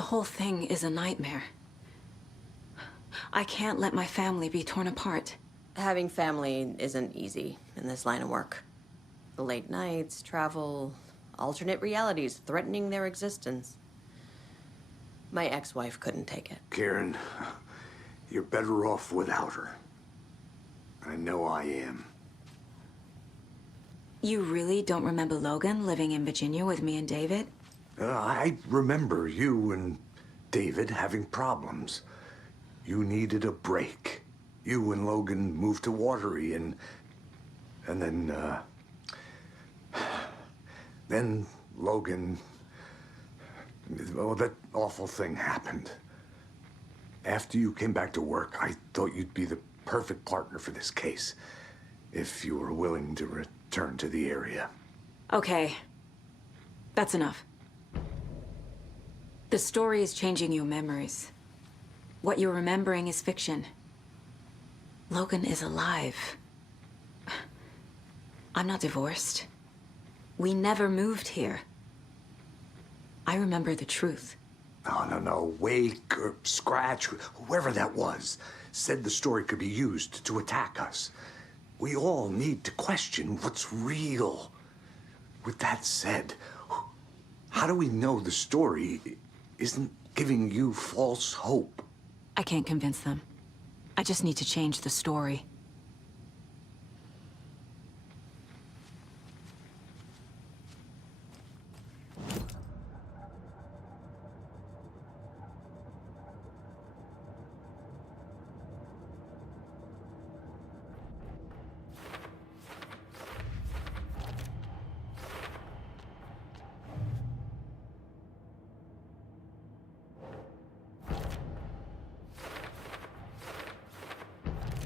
The whole thing is a nightmare. I can't let my family be torn apart. Having family isn't easy in this line of work. The late nights, travel, alternate realities threatening their existence. My ex-wife couldn't take it. Karen, you're better off without her. I know I am. You really don't remember Logan living in Virginia with me and David? I remember you and David having problems. You needed a break. You and Logan moved to Watery and then Logan, well, that awful thing happened. After you came back to work, I thought you'd be the perfect partner for this case, if you were willing to return to the area. Okay. That's enough. The story is changing your memories. What you're remembering is fiction. Logan is alive. I'm not divorced. We never moved here. I remember the truth. No. Wake or Scratch, whoever that was, said the story could be used to attack us. We all need to question what's real. With that said, how do we know the story isn't giving you false hope? I can't convince them. I just need to change the story.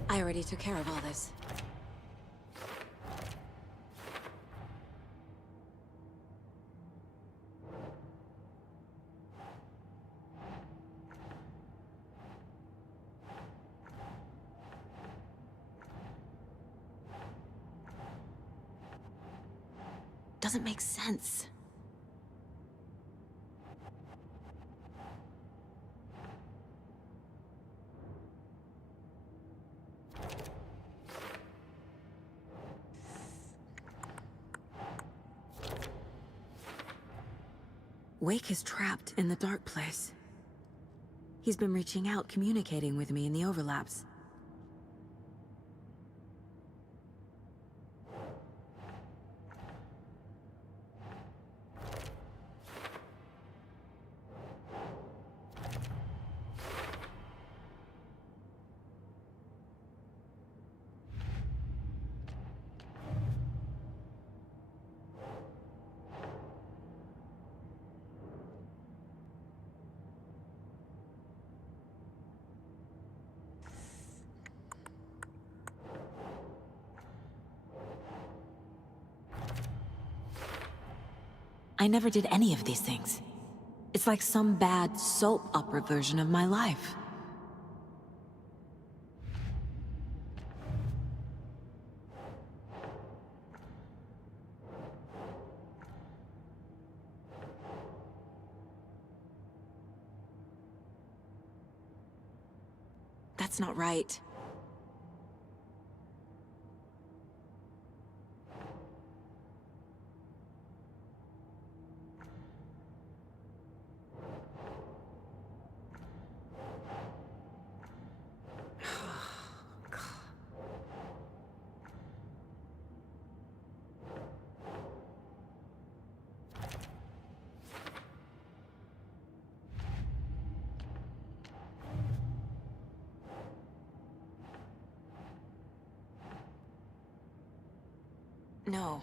I already took care of all this. Doesn't make sense. Wake is trapped in the dark place. He's been reaching out, communicating with me in the overlaps. I never did any of these things. It's like some bad soap opera version of my life. That's not right. No.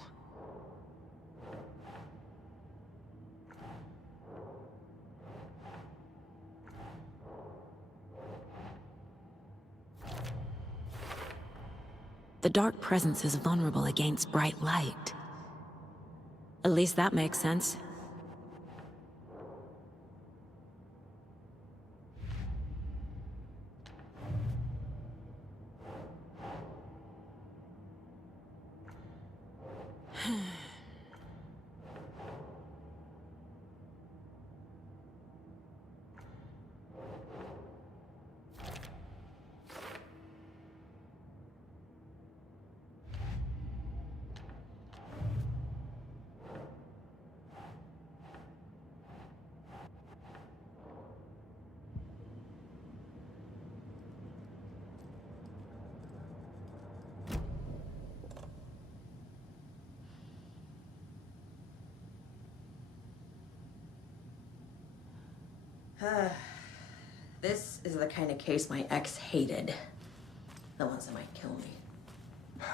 The dark presence is vulnerable against bright light. At least that makes sense. This is the kind of case my ex hated. The ones that might kill me.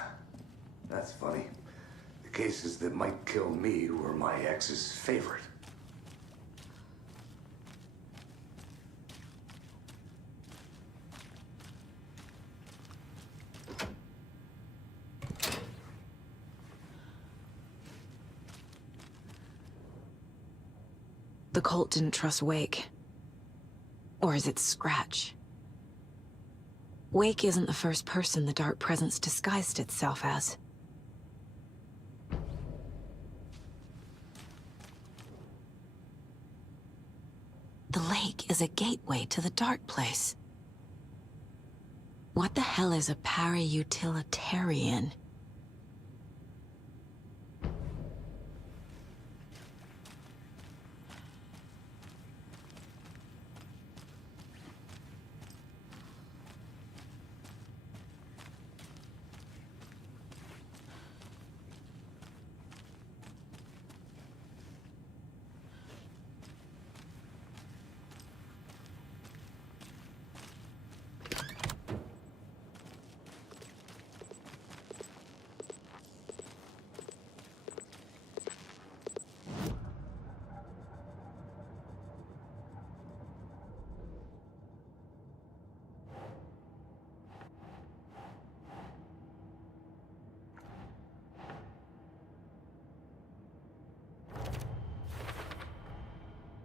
That's funny. The cases that might kill me were my ex's favorite. The cult didn't trust Wake. Or is it Scratch? Wake isn't the first person the Dark Presence disguised itself as. The lake is a gateway to the Dark Place. What the hell is a para-utilitarian?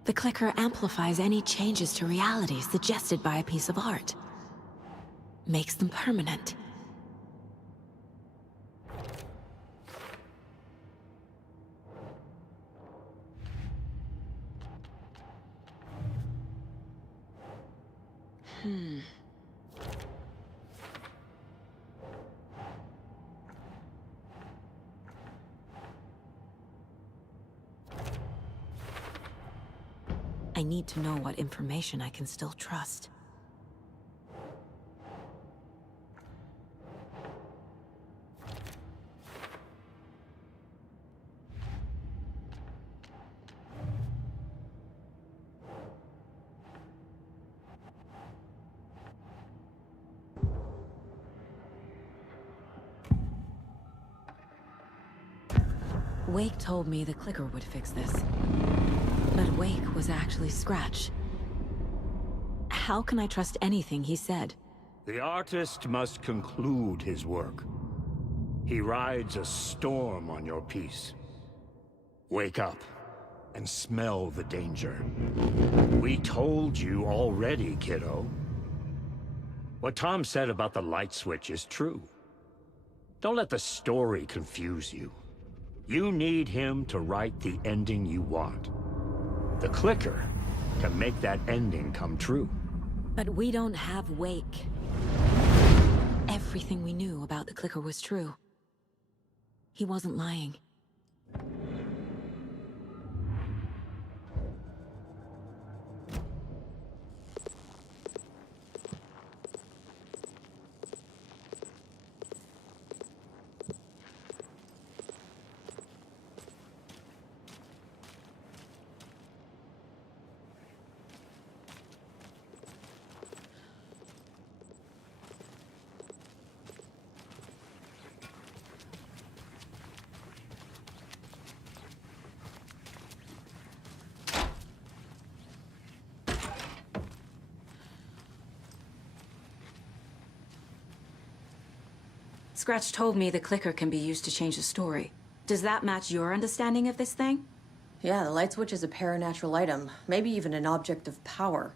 The clicker amplifies any changes to reality suggested by a piece of art. Makes them permanent. I need to know what information I can still trust. Wake told me the clicker would fix this. But Wake was actually Scratch. How can I trust anything he said? The artist must conclude his work. He rides a storm on your piece. Wake up and smell the danger. We told you already, kiddo. What Tom said about the light switch is true. Don't let the story confuse you. You need him to write the ending you want. The clicker can make that ending come true. But we don't have Wake. Everything we knew about the clicker was true. He wasn't lying. Scratch told me the clicker can be used to change the story. Does that match your understanding of this thing? Yeah, the light switch is a paranatural item, maybe even an object of power.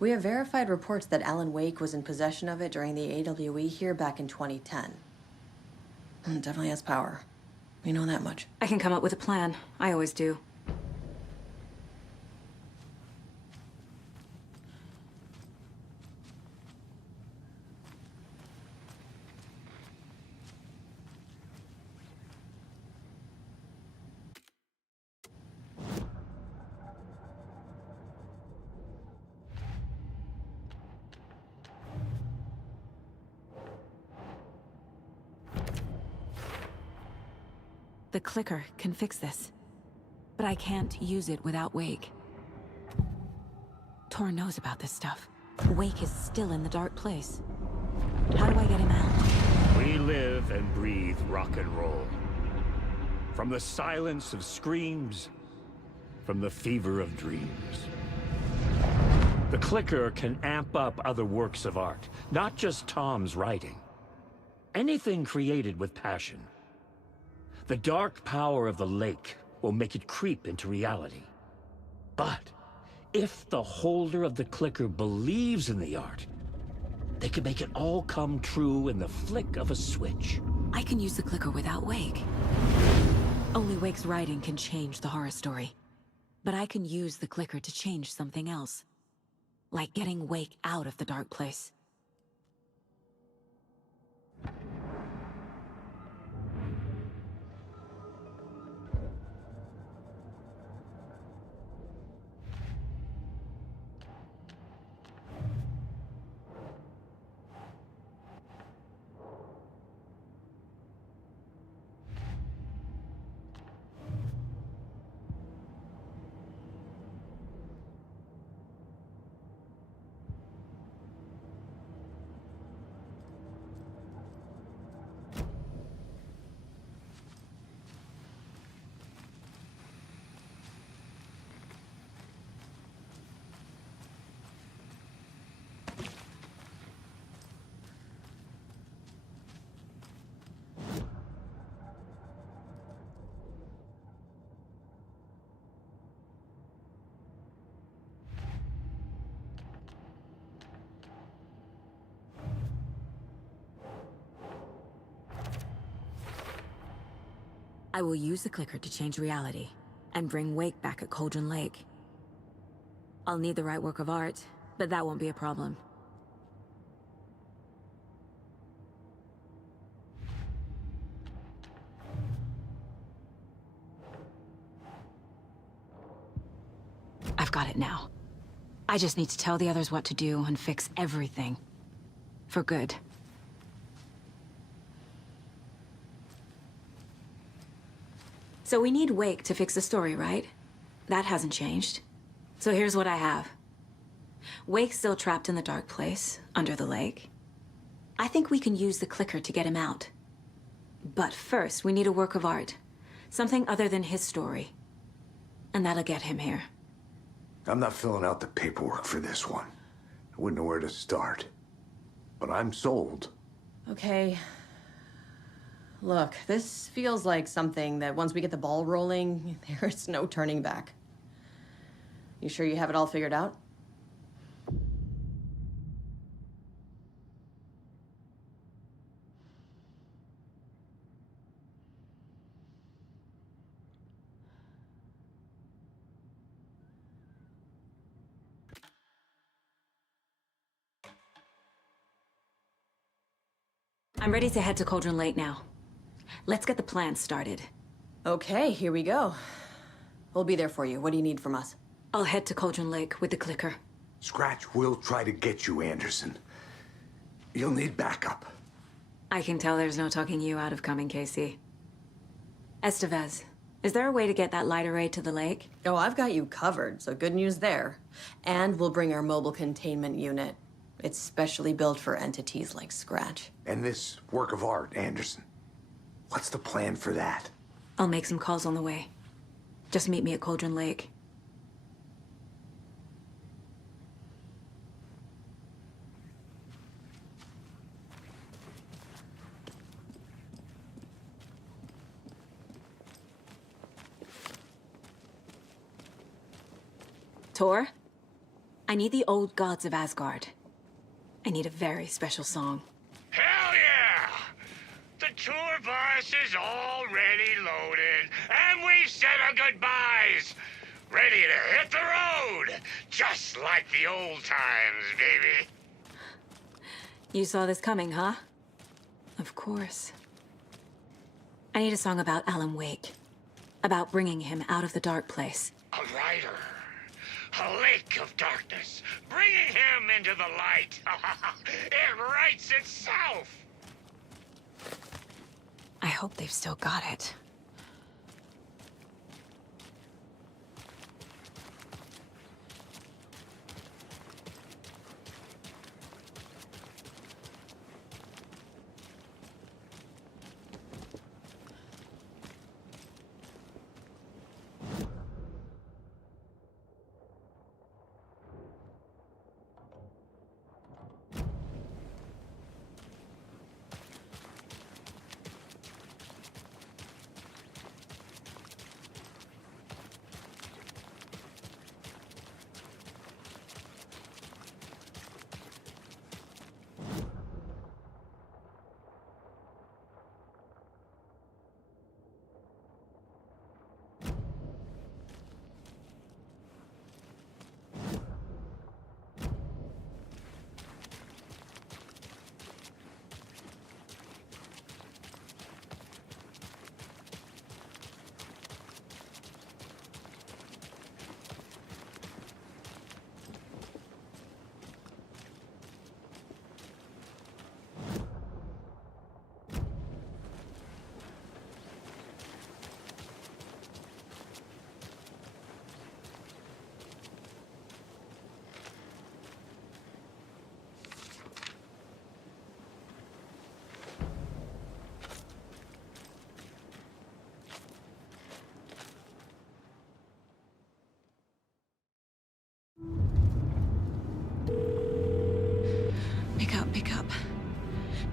We have verified reports that Alan Wake was in possession of it during the AWE here back in 2010. It definitely has power. We know that much. I can come up with a plan. I always do. The clicker can fix this, but I can't use it without Wake. Tor knows about this stuff. Wake is still in the dark place. How do I get him out? We live and breathe rock and roll. From the silence of screams, from the fever of dreams. The clicker can amp up other works of art, not just Tom's writing. Anything created with passion. The dark power of the lake will make it creep into reality. But if the holder of the clicker believes in the art, they can make it all come true in the flick of a switch. I can use the clicker without Wake. Only Wake's writing can change the horror story. But I can use the clicker to change something else. Like getting Wake out of the dark place. I will use the clicker to change reality, and bring Wake back at Cauldron Lake. I'll need the right work of art, but that won't be a problem. I've got it now. I just need to tell the others what to do and fix everything. For good. So we need Wake to fix the story, right? That hasn't changed. So here's what I have. Wake's still trapped in the dark place, under the lake. I think we can use the clicker to get him out. But first, we need a work of art. Something other than his story. And that'll get him here. I'm not filling out the paperwork for this one. I wouldn't know where to start. But I'm sold. Okay. Look, this feels like something that once we get the ball rolling, there's no turning back. You sure you have it all figured out? I'm ready to head to Cauldron Lake now. Let's get the plan started. Okay, here we go. We'll be there for you. What do you need from us? I'll head to Cauldron Lake with the clicker. Scratch will try to get you, Anderson. You'll need backup. I can tell there's no talking you out of coming, Casey. Estevez, is there a way to get that light array to the lake? Oh, I've got you covered, so good news there. And we'll bring our mobile containment unit. It's specially built for entities like Scratch. And this work of art, Anderson. What's the plan for that? I'll make some calls on the way. Just meet me at Cauldron Lake. Tor, I need the old gods of Asgard. I need a very special song. Hell yeah! The tour bus is already loaded, and we've said our goodbyes. Ready to hit the road, just like the old times, baby. You saw this coming, huh? Of course. I need a song about Alan Wake. About bringing him out of the dark place. A rider. A lake of darkness, bringing him into the light. It writes itself. I hope they've still got it.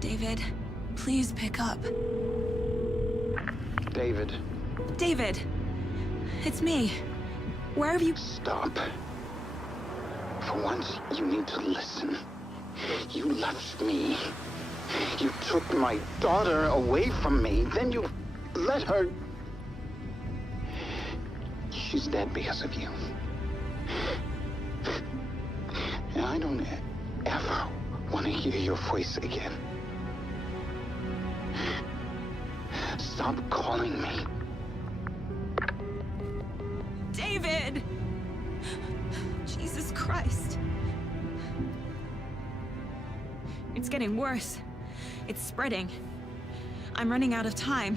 David, please pick up. David. David! It's me. Where have you... Stop. For once, you need to listen. You left me. You took my daughter away from me. Then you let her... She's dead because of you. And I don't ever want to hear your voice again. Stop calling me. David! Jesus Christ. It's getting worse. It's spreading. I'm running out of time.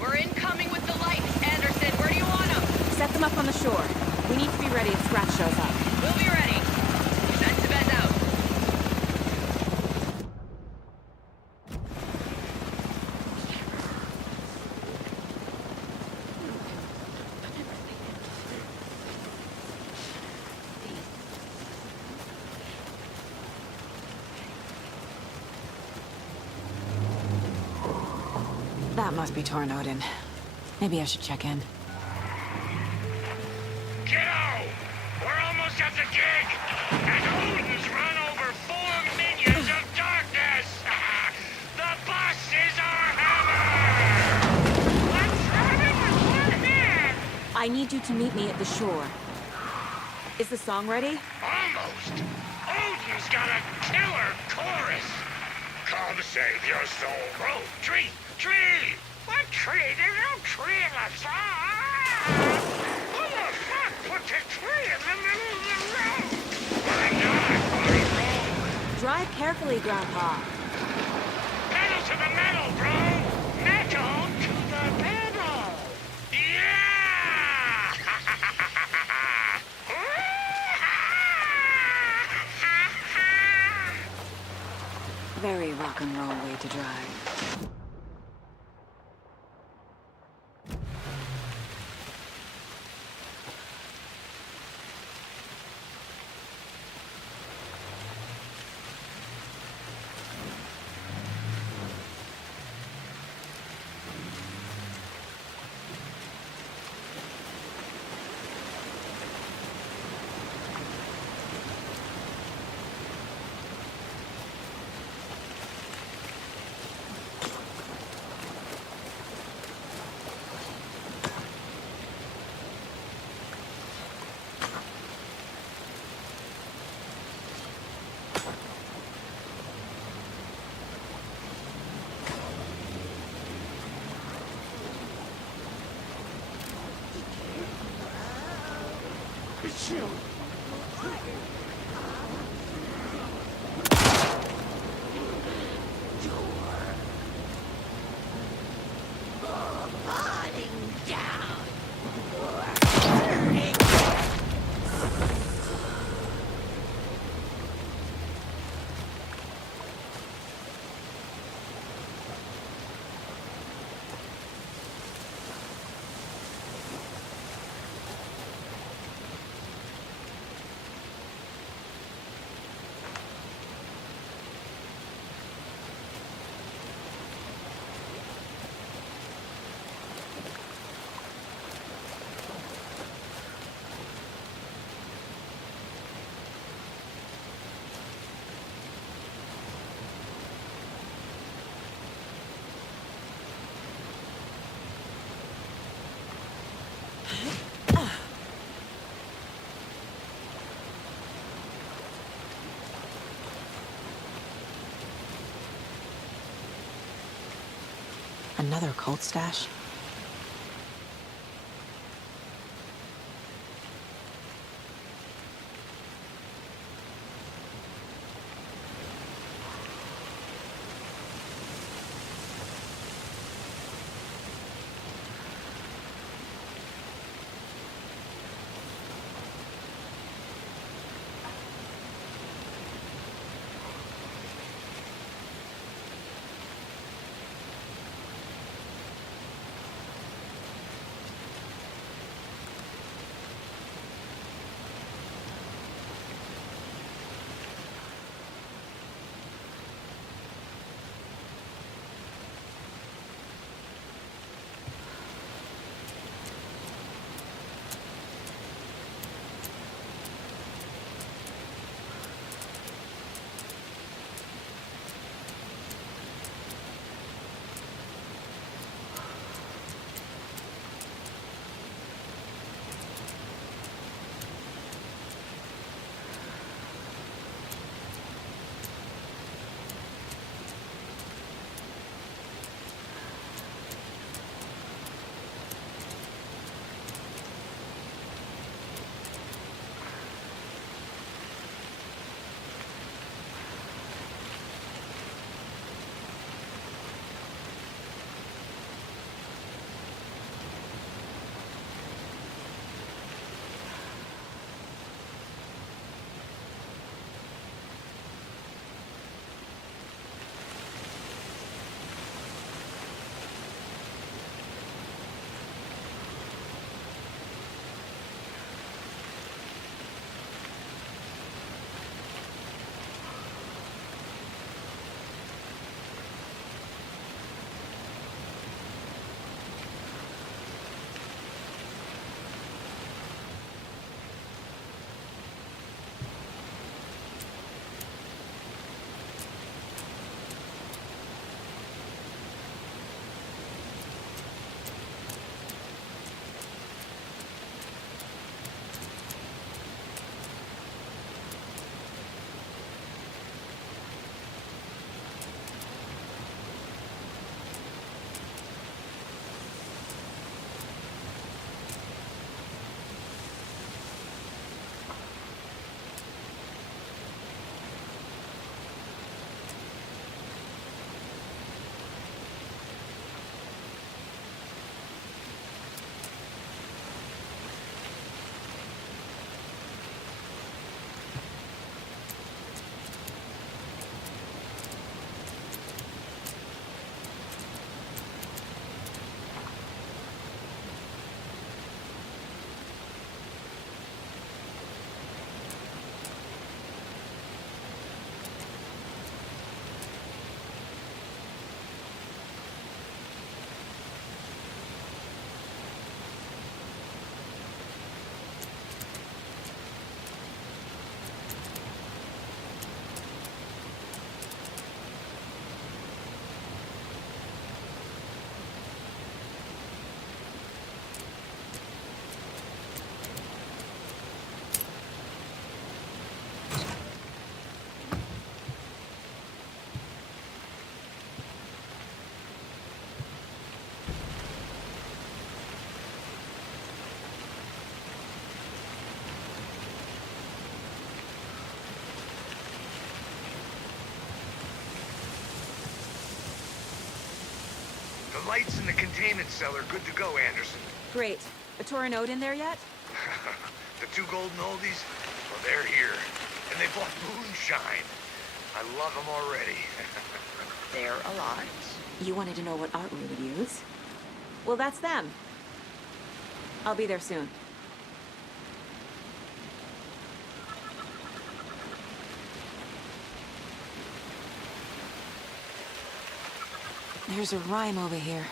We're incoming with the lights, Anderson. Where do you want them? Set them up on the shore. We need to be ready if Scratch shows up. We'll be ready. SMPS out. That must be Tornodin. Maybe I should check in. Kiddo! We're almost at the gig! And Odin's run over 4 minions of darkness! The boss is our hammer! What's running with one hand? I need you to meet me at the shore. Is the song ready? Almost! Odin's got a killer chorus! Come save your soul! Oh, tree! Tree! What tree? There's no tree in the song! Who the fuck put the tree in the middle of the road? Why not on a road? Drive carefully, Grandpa. Pedal to the metal, bro! Metal to the metal! Yeah! Very rock and roll way to drive. with you. Another cult stash? lights in the containment cell are good to go, Anderson. Great. A Torinode in there yet? The two golden oldies? Well, they're here. And they bought moonshine. I love them already. They're a lot. You wanted to know what art we would use? Well, that's them. I'll be there soon. There's a rhyme over here.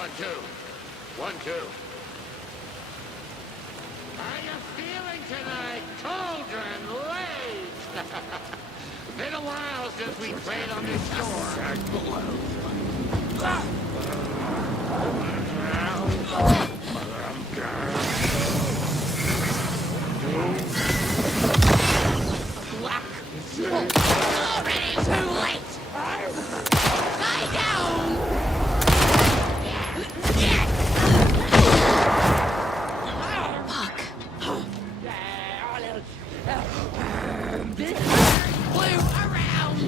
One, two. 1, 2. How you feeling tonight? Cauldron late. Been a while since we played on this Already too late. Lie down. Fuck. Blue around.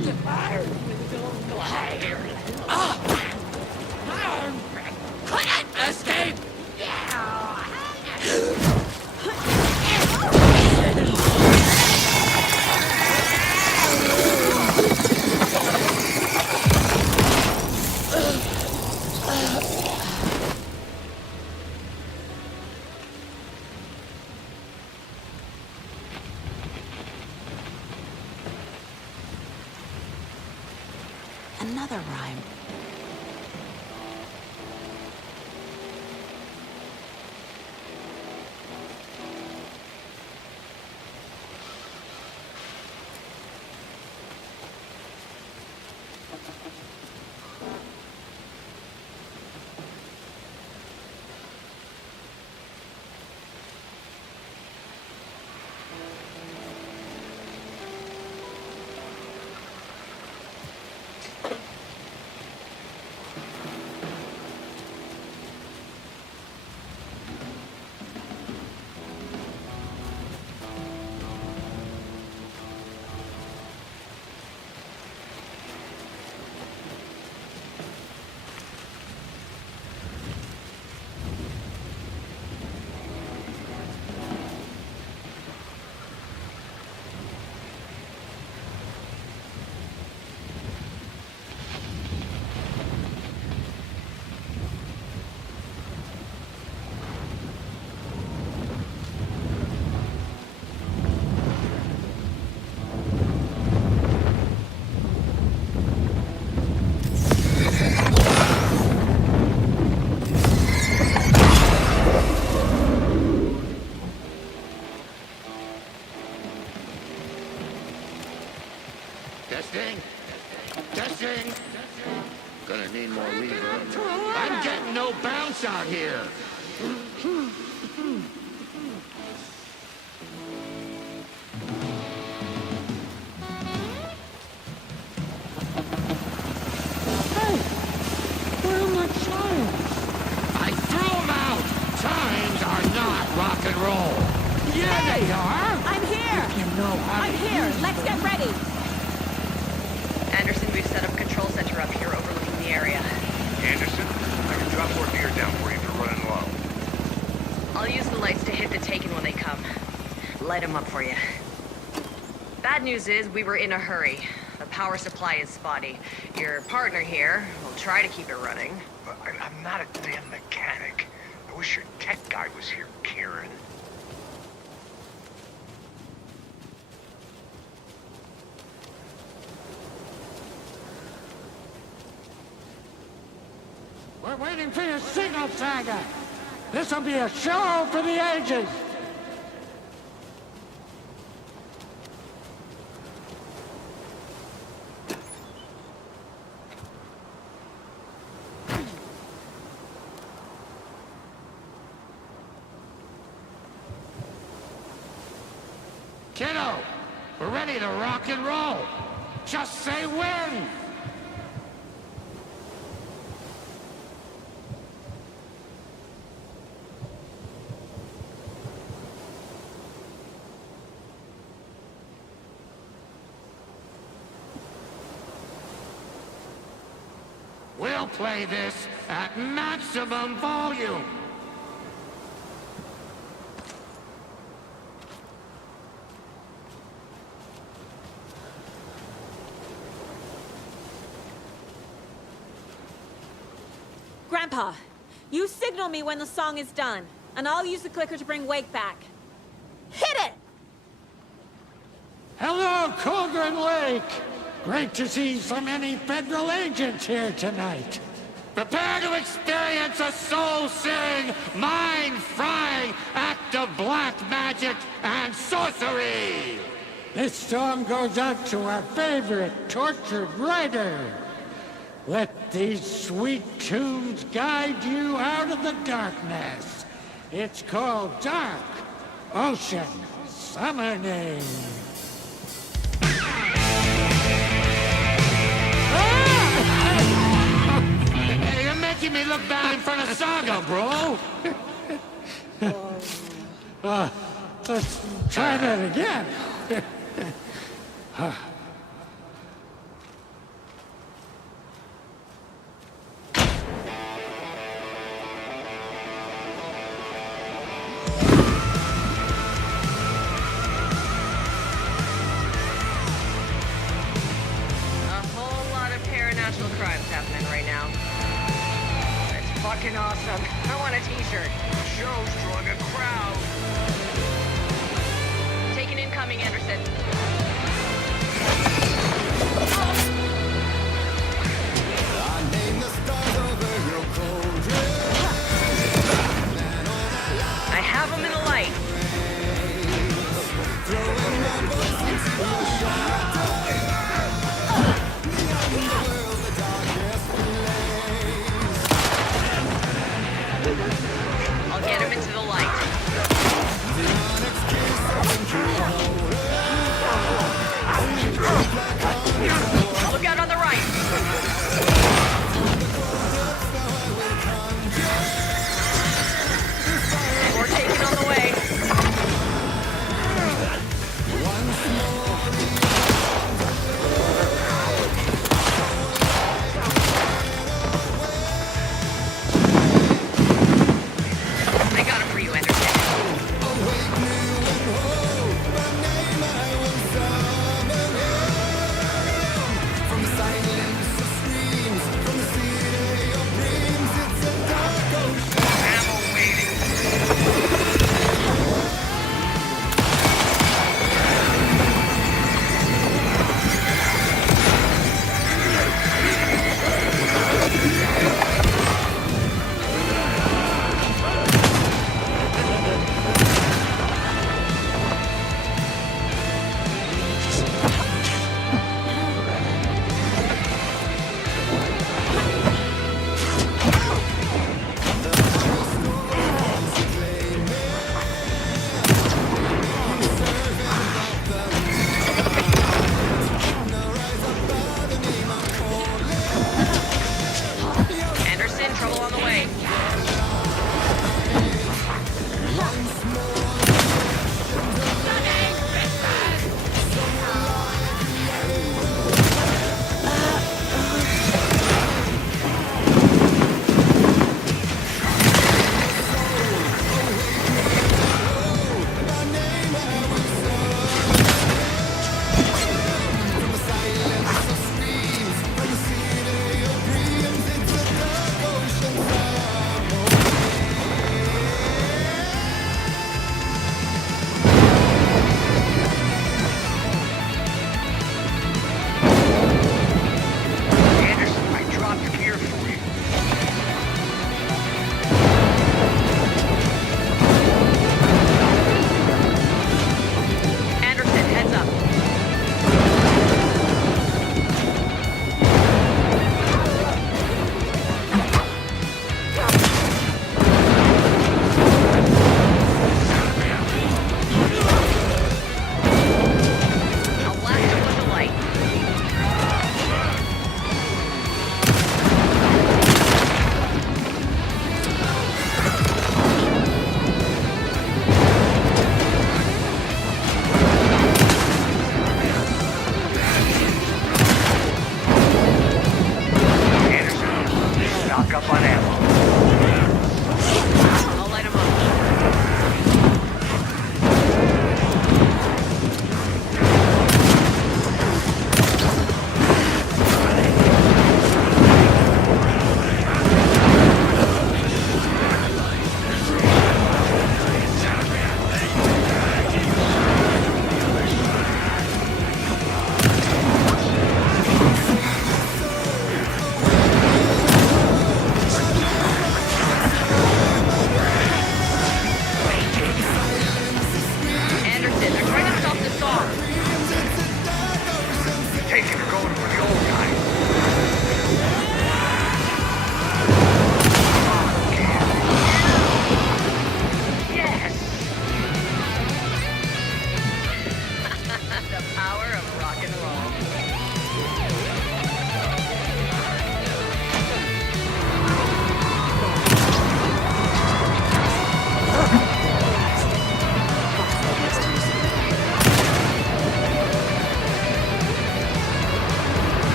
Gonna need more reverb. I'm getting no bounce out here. Hey, where are my chimes? I threw them out. Chimes are not rock and roll. Yeah, they are. I'm here! You know how I'm to here! use Let's get ready! Anderson, we've set up a control center up here overlooking the area. Anderson, I can drop more gear down for you if you're running low. I'll use the lights to hit the Taken when they come. Light them up for you. Bad news is we were in a hurry. The power supply is spotty. Your partner here will try to keep it running. But I'm not a damn mechanic. I wish your tech guy was here, Kieran. We're waiting for your signal, Saga. This'll be a show for the ages. Kiddo, we're ready to rock and roll. Just say when. We'll play this at maximum volume. Grandpa, you signal me when the song is done, and I'll use the clicker to bring Wake back. Hit it! Hello, Cauldron Lake. Great to see so many federal agents here tonight. Prepare to experience a soul-searing, mind-frying act of black magic and sorcery! This song goes out to our favorite tortured writer. Let these sweet tunes guide you out of the darkness. It's called Dark Ocean Summoning. Hey, you're making me look bad in front of Saga, bro! Let's try that again. International crimes happening right now. It's fucking awesome. I want a t-shirt. The show's drawing a crowd. Taking incoming, Anderson. I have them in the light. I'll get him into the light. Stock up on ammo. I'll light 'em up. Anderson, they're trying to stop the song. Taking or going for the old guy. Yes! The power of rock and roll.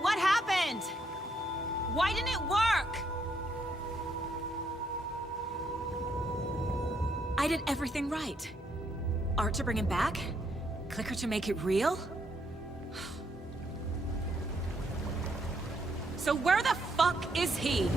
What happened? Why didn't it work? I did everything right. Art to bring him back? Clicker to make it real? So where the fuck is he?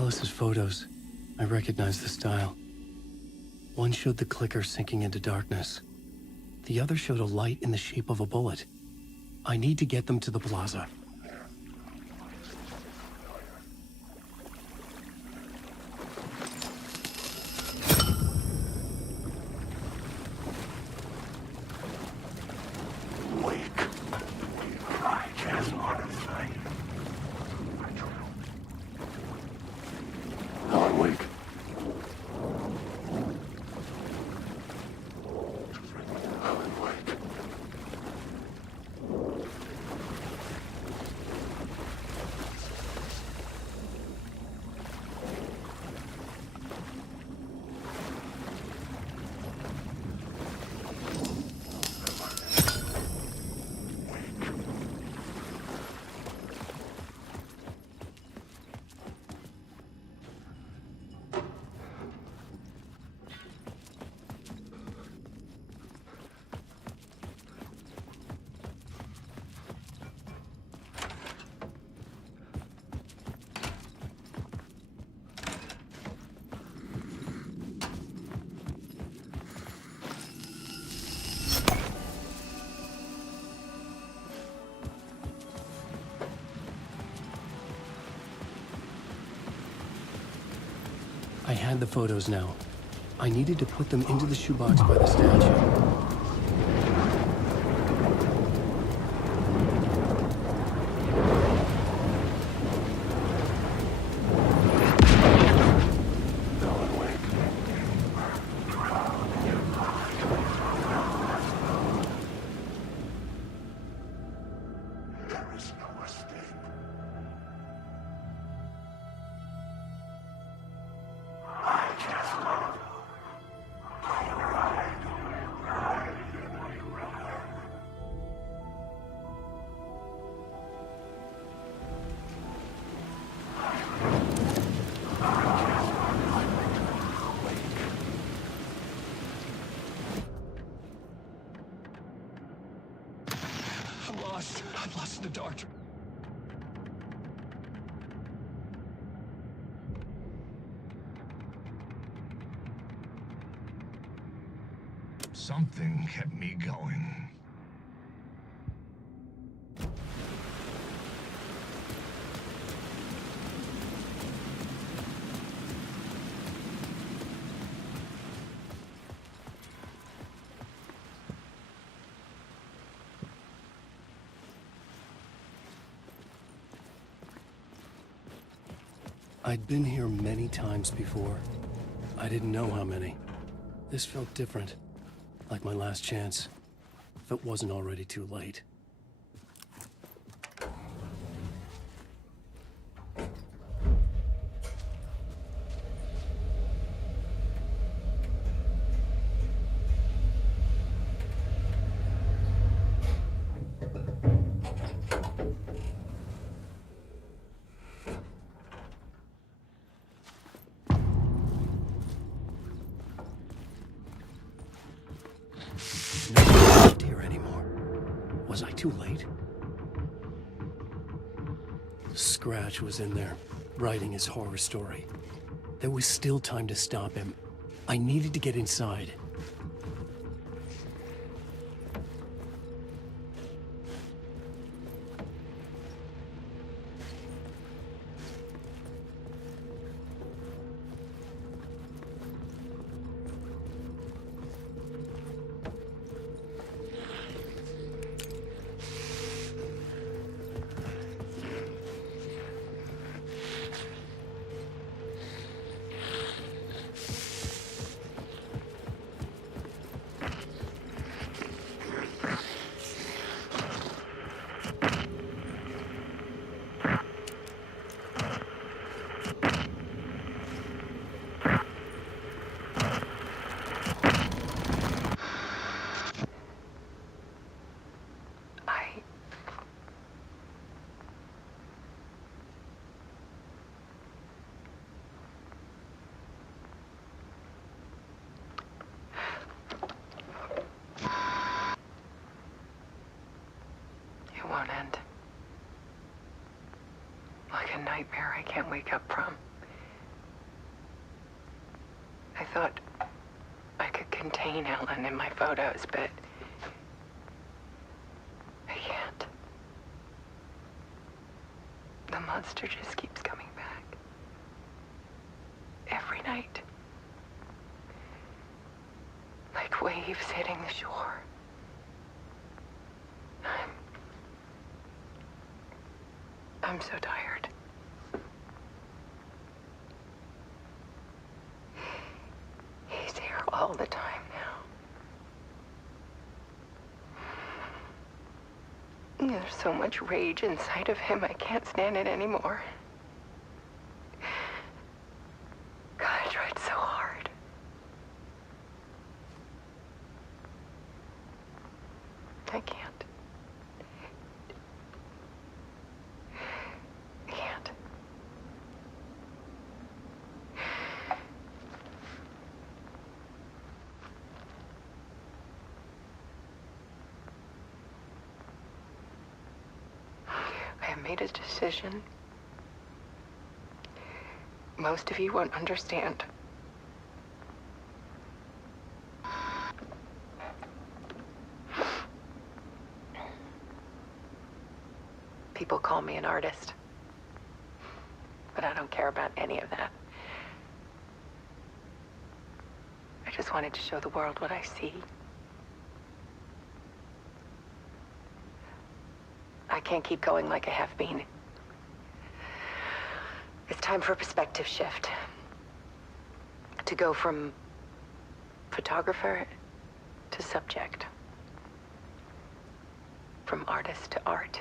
Alice's photos. I recognize the style. One showed the clicker sinking into darkness. The other showed a light in the shape of a bullet. I need to get them to the plaza. I had the photos now. I needed to put them into the shoebox by the statue. I'm lost in the dark. Something kept me going. I'd been here many times before. I didn't know how many. This felt different, like my last chance, if it wasn't already too late. Was I too late? Scratch was in there, writing his horror story. There was still time to stop him. I needed to get inside. Won't end. Like a nightmare I can't wake up from. thought I could contain Ellen in my photos, but I can't. The monster just keeps coming back. Every night. Like waves hitting the shore. I'm so tired. He's here all the time now. There's so much rage inside of him, I can't stand it anymore. God, I tried so hard. I can't. I can't. I have made a decision. Most of you won't understand. People call me an artist, but I don't care about any of that. I just wanted to show the world what I see. I can't keep going like I have been. It's time for a perspective shift. To go from photographer to subject. From artist to art.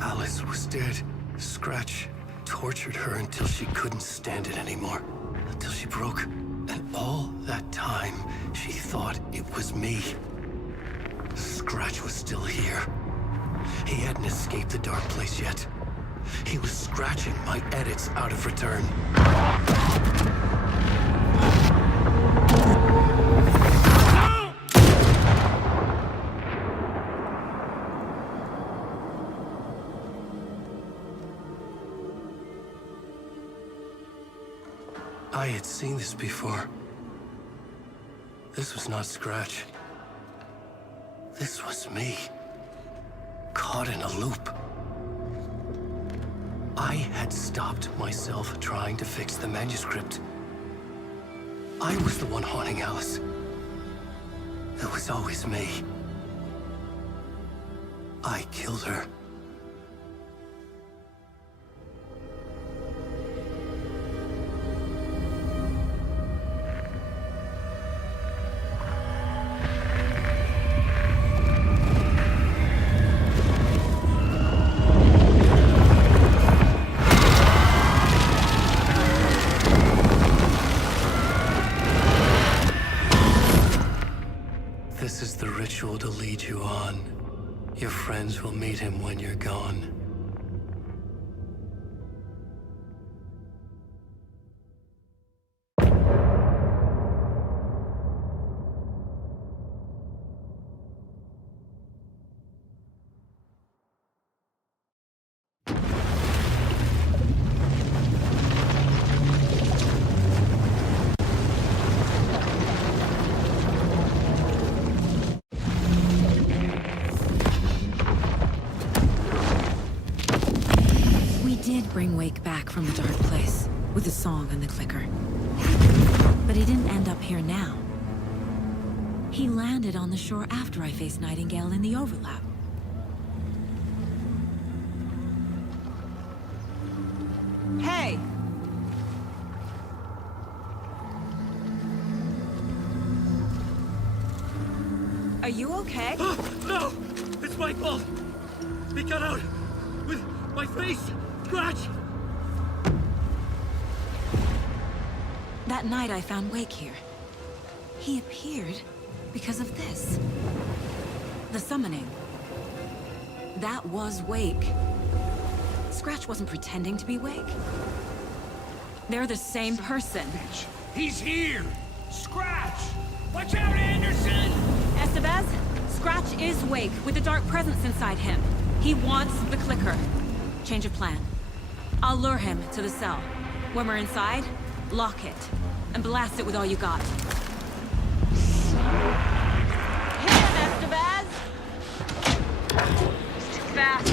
Alice was dead. Scratch tortured her until she couldn't stand it anymore. Until she broke. And all that time, she thought it was me. Scratch was still here. He hadn't escaped the dark place yet. He was scratching my edits out of return. I had seen this before. This was not Scratch. This was me. Caught in a loop. I had stopped myself trying to fix the manuscript. I was the one haunting Alice. It was always me. I killed her. This is the ritual to lead you on. Your friends will meet him when you're gone. Wake back from the dark place with the song and the clicker. But he didn't end up here now. He landed on the shore after I faced Nightingale in the overlap. Hey! Are you okay? No! It's my fault! He got out with my face scratch! That night I found Wake here. He appeared because of this. The summoning. That was Wake. Scratch wasn't pretending to be Wake. They're the same person. He's here! Scratch! Watch out, Anderson! Estevez, Scratch is Wake with a dark presence inside him. He wants the clicker. Change of plan. I'll lure him to the cell. When we're inside, lock it. And blast it with all you got. Hit him, Estevez! He's too fast.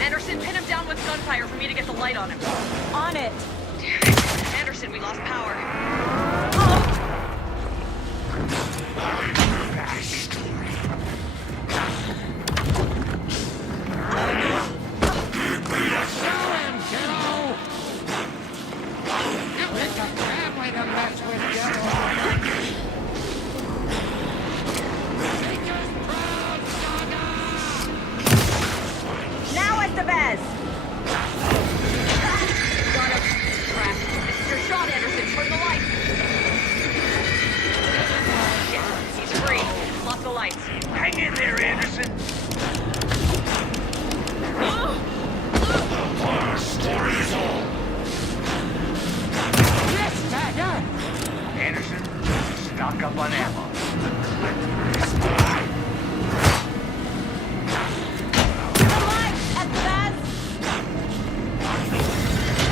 Anderson, pin him down with gunfire for me to get the light on him. On it! Anderson, we lost power. Now, Estevez! Got him. Crap. This is your shot, Anderson. Turn the lights. Shit. He's free. Lock the lights. Hang in there, Anderson. Yes, Saga! Anderson, stock up on ammo. The lights, Estevez!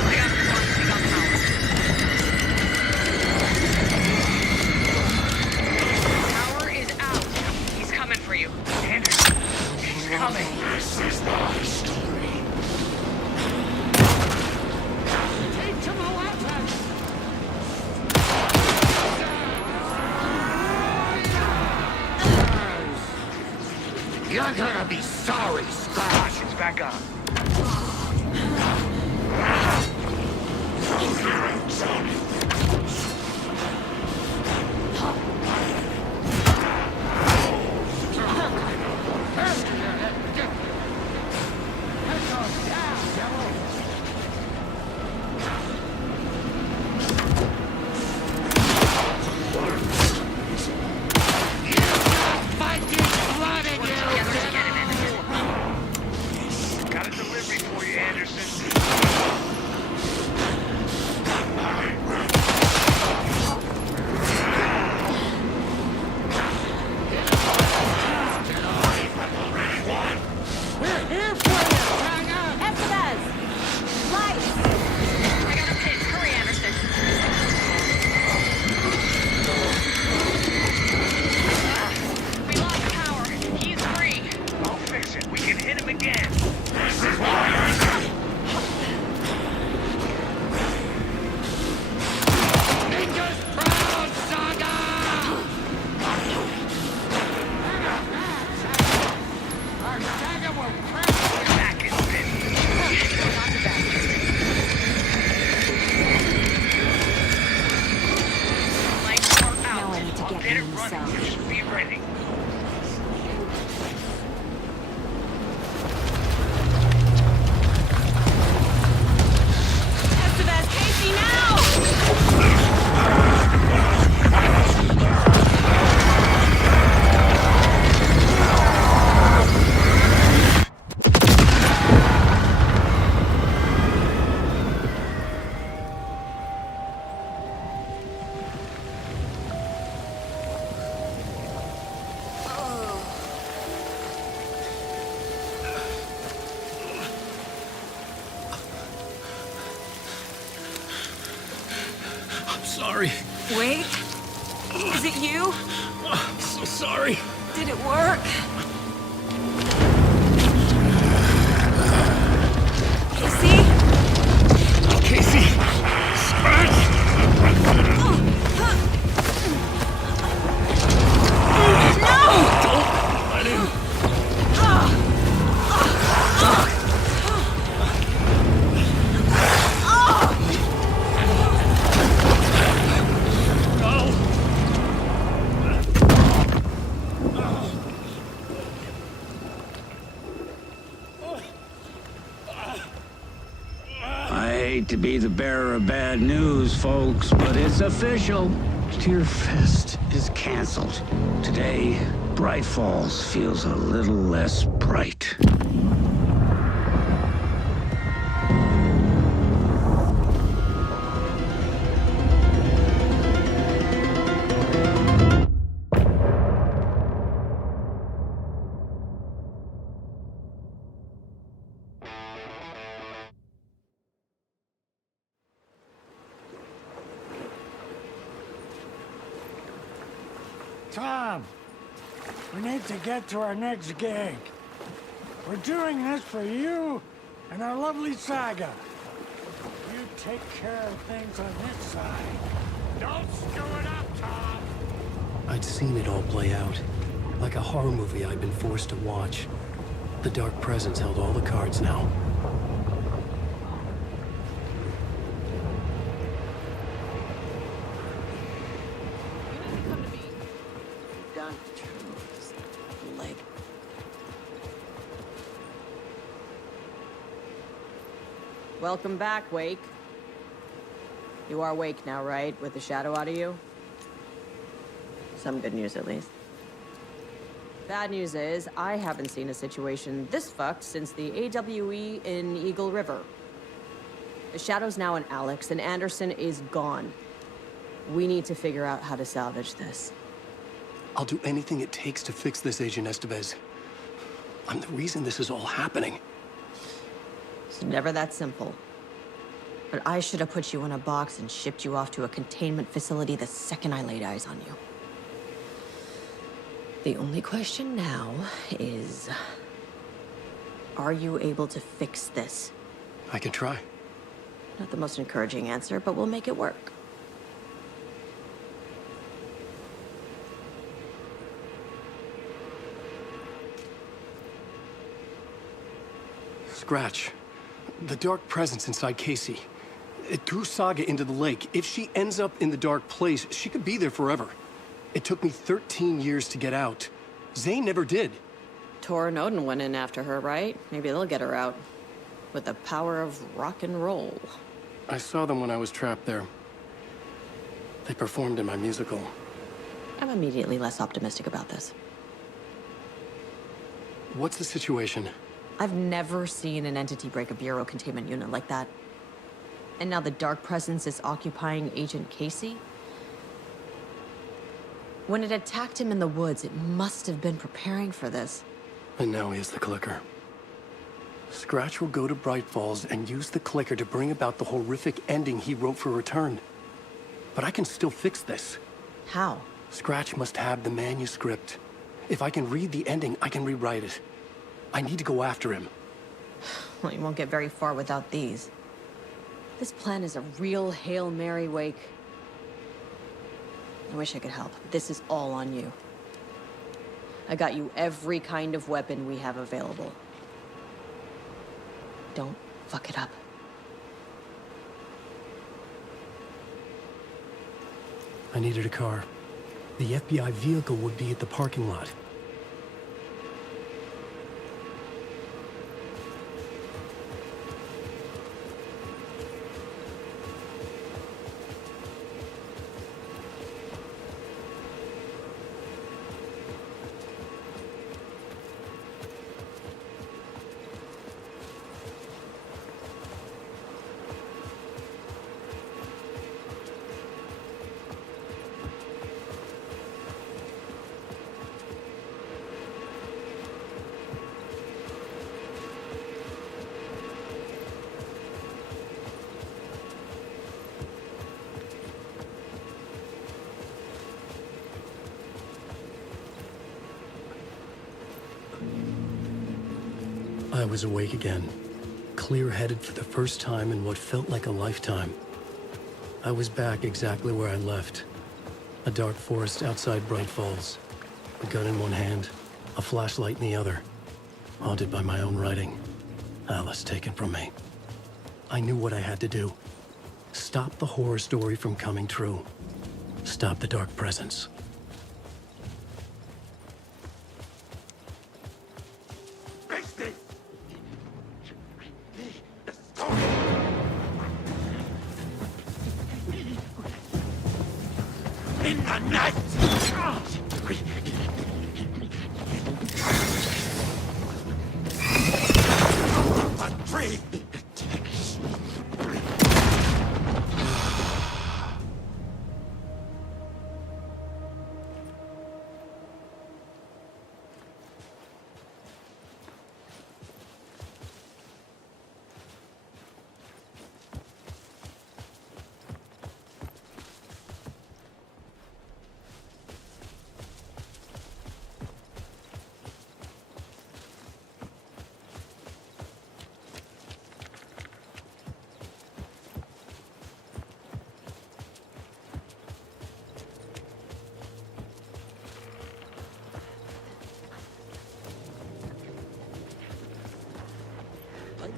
I got the one. We got power. Power is out. He's coming for you. Anderson, he's coming. This is my story. Teach him a weapon! You're gonna be sorry, Scratch! It's back on. Got a delivery for you, Anderson. We're here for you, Saga! Estevez! Lights! I got him pinned. Hurry, Anderson. We lost power. He's free. I'll fix it. We can hit him again. Make us proud, Saga! Our Saga will crash! Back in business. Not too bad. Lights are Now out. I need to I'll get get it him in the cell. running. Just be ready. Estevez, Casey, now! I'm sorry. Wait. Is it you? I'm so sorry. Did it work? Casey? hate to be the bearer of bad news, folks, but it's official. Tearfest is canceled. Today, Bright Falls feels a little less bright. Tom, we need to get to our next gig. We're doing this for you and our lovely Saga. You take care of things on this side. Don't screw it up, Tom! I'd seen it all play out. Like a horror movie I'd been forced to watch. The Dark Presence held all the cards now. Welcome back, Wake. You are Wake now, right? With the shadow out of you? Some good news, at least. Bad news is, I haven't seen a situation this fucked since the AWE in Eagle River. The shadow's now in Alex, and Anderson is gone. We need to figure out how to salvage this. I'll do anything it takes to fix this, Agent Estevez. I'm the reason this is all happening. It's never that simple. But I should have put you in a box and shipped you off to a containment facility the second I laid eyes on you. The only question now is... are you able to fix this? I can try. Not the most encouraging answer, but we'll make it work. Scratch. The Dark Presence inside Casey. It threw Saga into the lake. If she ends up in the Dark Place, she could be there forever. It took me 13 years to get out. Zane never did. Tor and Odin went in after her, right? Maybe they'll get her out. With the power of rock and roll. I saw them when I was trapped there. They performed in my musical. I'm immediately less optimistic about this. What's the situation? I've never seen an entity break a bureau containment unit like that. And now the Dark Presence is occupying Agent Casey? When it attacked him in the woods, it must have been preparing for this. And now he has the clicker. Scratch will go to Bright Falls and use the clicker to bring about the horrific ending he wrote for Return. But I can still fix this. How? Scratch must have the manuscript. If I can read the ending, I can rewrite it. I need to go after him. Well, you won't get very far without these. This plan is a real Hail Mary, Wake. I wish I could help, but this is all on you. I got you every kind of weapon we have available. Don't fuck it up. I needed a car. The FBI vehicle would be at the parking lot. I was awake again, clear-headed for the first time in what felt like a lifetime. I was back exactly where I left. A dark forest outside Bright Falls. A gun in one hand, a flashlight in the other. Haunted by my own writing. Alice taken from me. I knew what I had to do. Stop the horror story from coming true. Stop the Dark Presence. the night! A tree!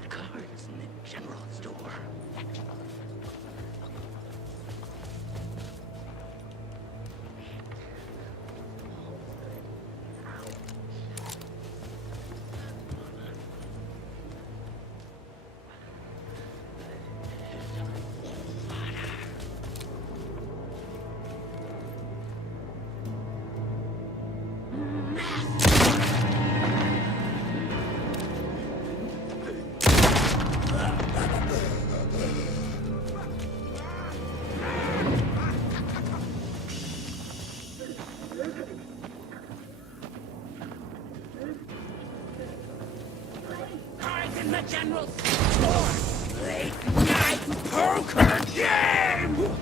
Cards in the general store. In the general store, late night poker game.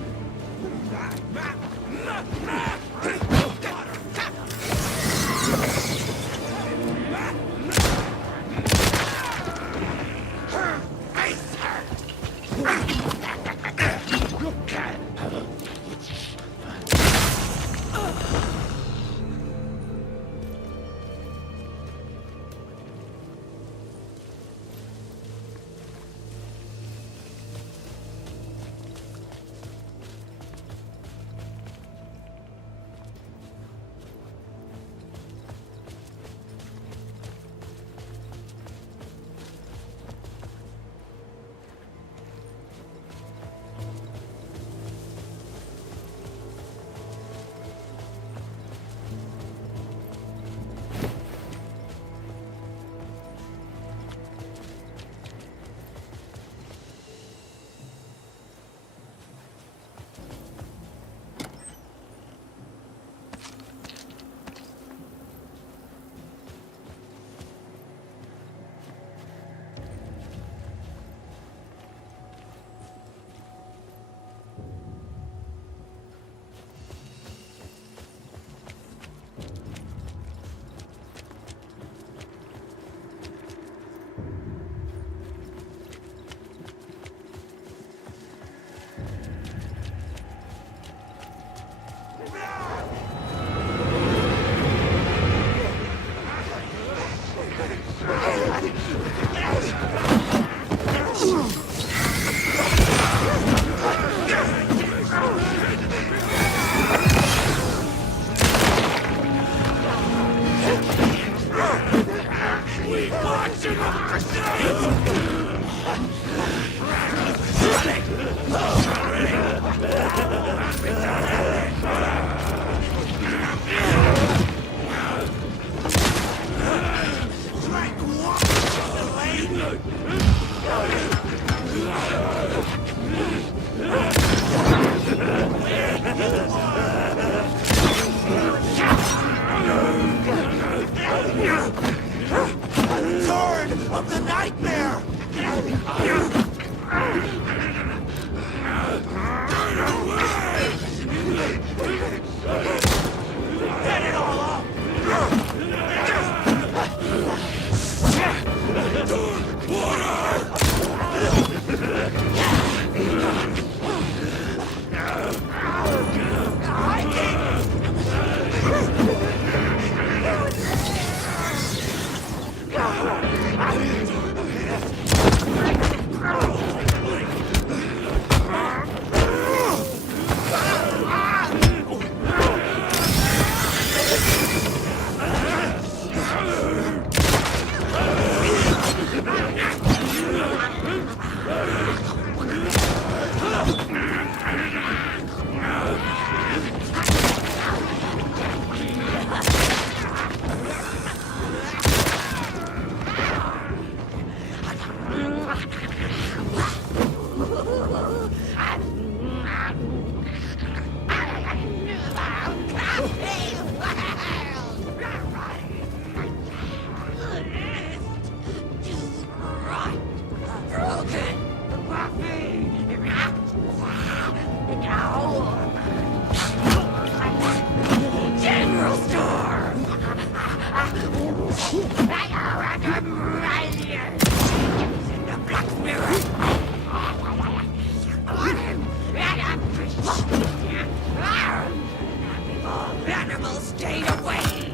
Animals, stay away!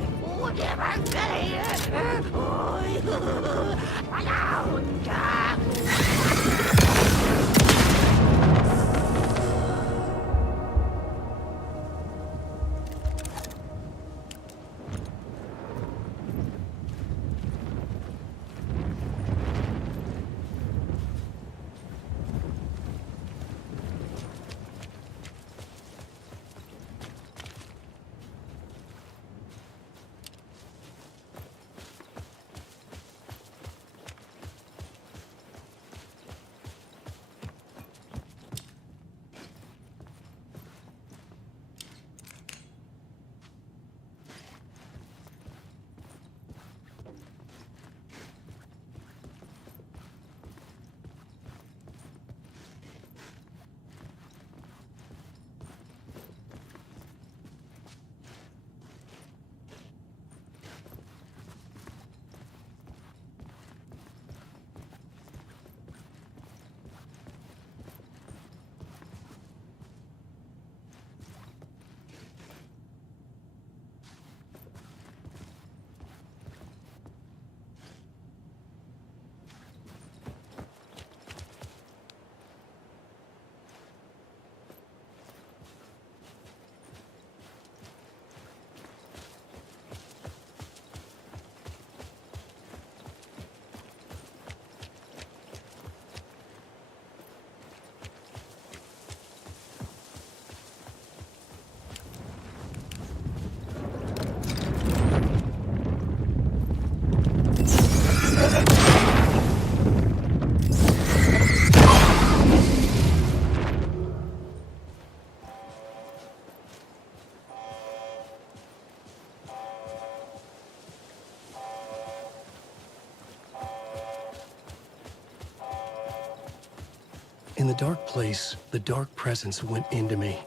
In the dark place, the dark presence went into me.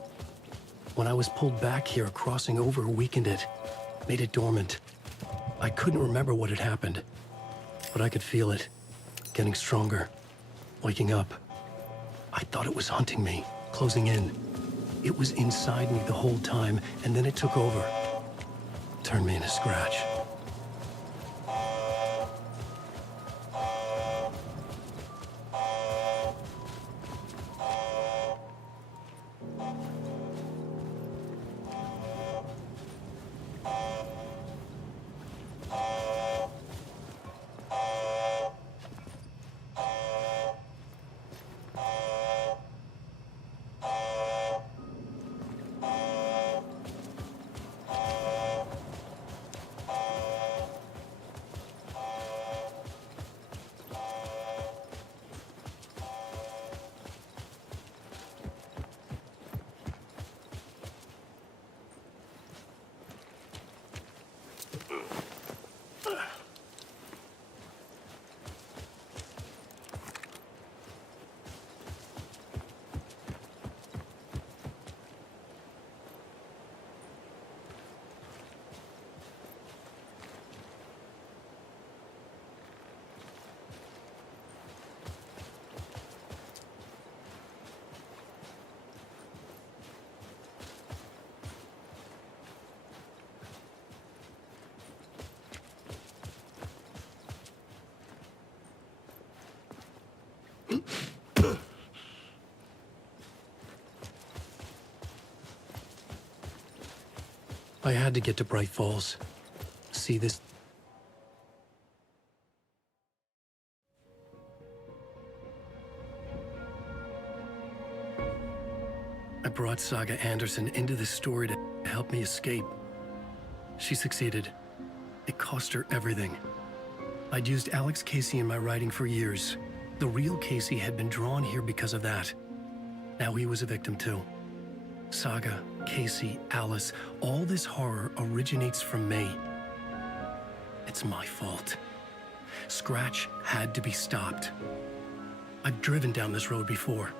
When I was pulled back here, crossing over weakened it, made it dormant. I couldn't remember what had happened, but I could feel it, getting stronger, waking up. I thought it was hunting me, closing in. It was inside me the whole time, and then it took over. Turned me into scratch. I had to get to Bright Falls. See this? I brought Saga Anderson into this story to help me escape. She succeeded. It cost her everything. I'd used Alex Casey in my writing for years. The real Casey had been drawn here because of that. Now he was a victim too. Saga, Casey, Alice, all this horror originates from me. It's my fault. Scratch had to be stopped. I've driven down this road before.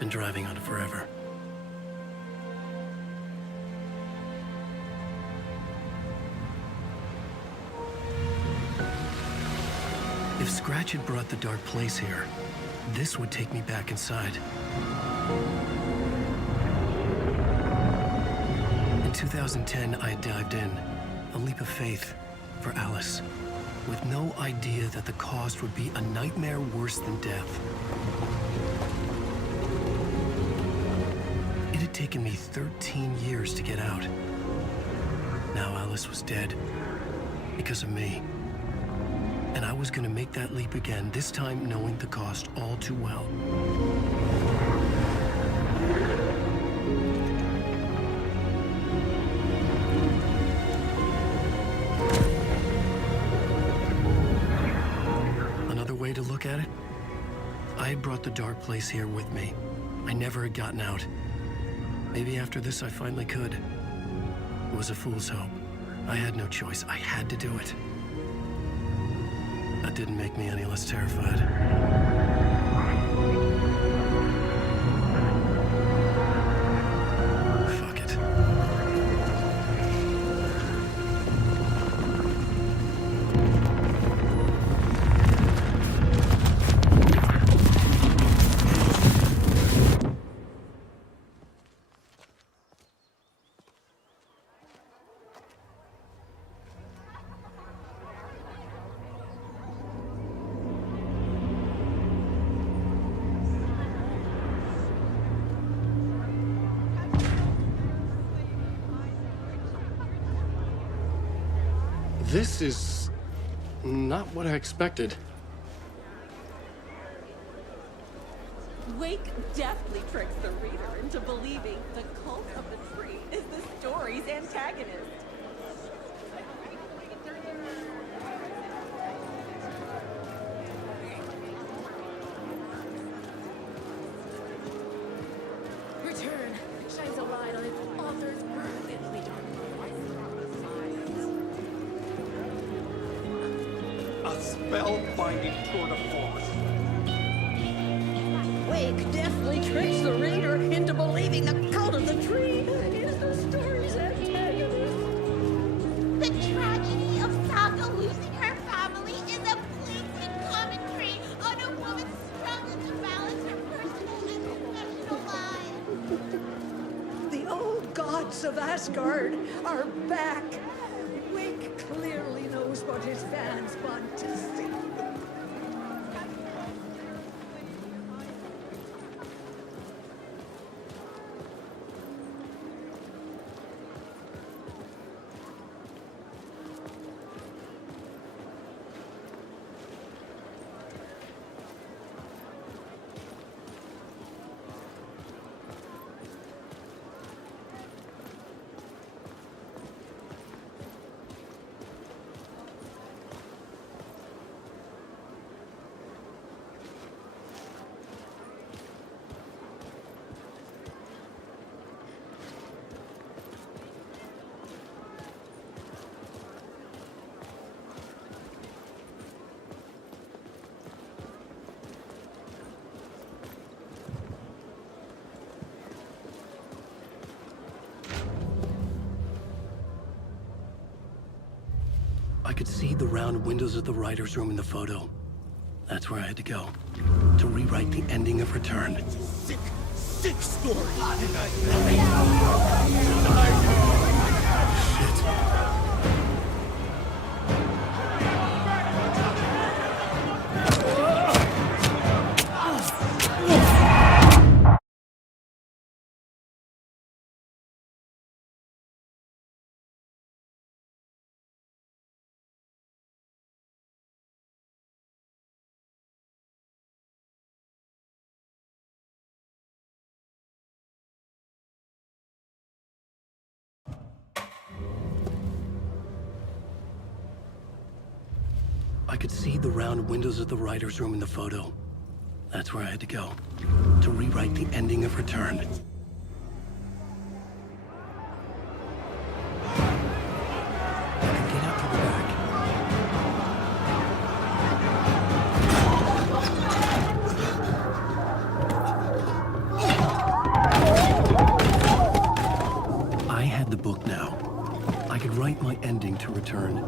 Been driving on it forever. If Scratch had brought the dark place here, this would take me back inside. In 2010, I had dived in, a leap of faith for Alice, with no idea that the cost would be a nightmare worse than death. It had taken me 13 years to get out. Now Alice was dead, because of me. And I was gonna make that leap again, this time knowing the cost all too well. Another way to look at it, I had brought the dark place here with me. I never had gotten out. Maybe after this I finally could. It was a fool's hope. I had no choice. I had to do it. That didn't make me any less terrified. Fuck it. This is not what I expected. Wake deftly tricks the reader into believing the cult of the tree is the story's antagonist. Return shines a light on its author's brilliantly dark. A spellbinding tour de force. Wake deftly tricks the reader into believing the cult of the tree is the story's antagonist. The tragedy of Saga losing her family is a blatant commentary on a woman's struggle to balance her personal and professional life. The old gods of Asgard are back. Wake clearly knows what his fans want to see. I could see the round windows of the writer's room in the photo. That's where I had to go, to rewrite the ending of Return. Sick, sick story. I could see the round windows of the writer's room in the photo. That's where I had to go, to rewrite the ending of Return. I could get out to the back. I had the book now. I could write my ending to Return.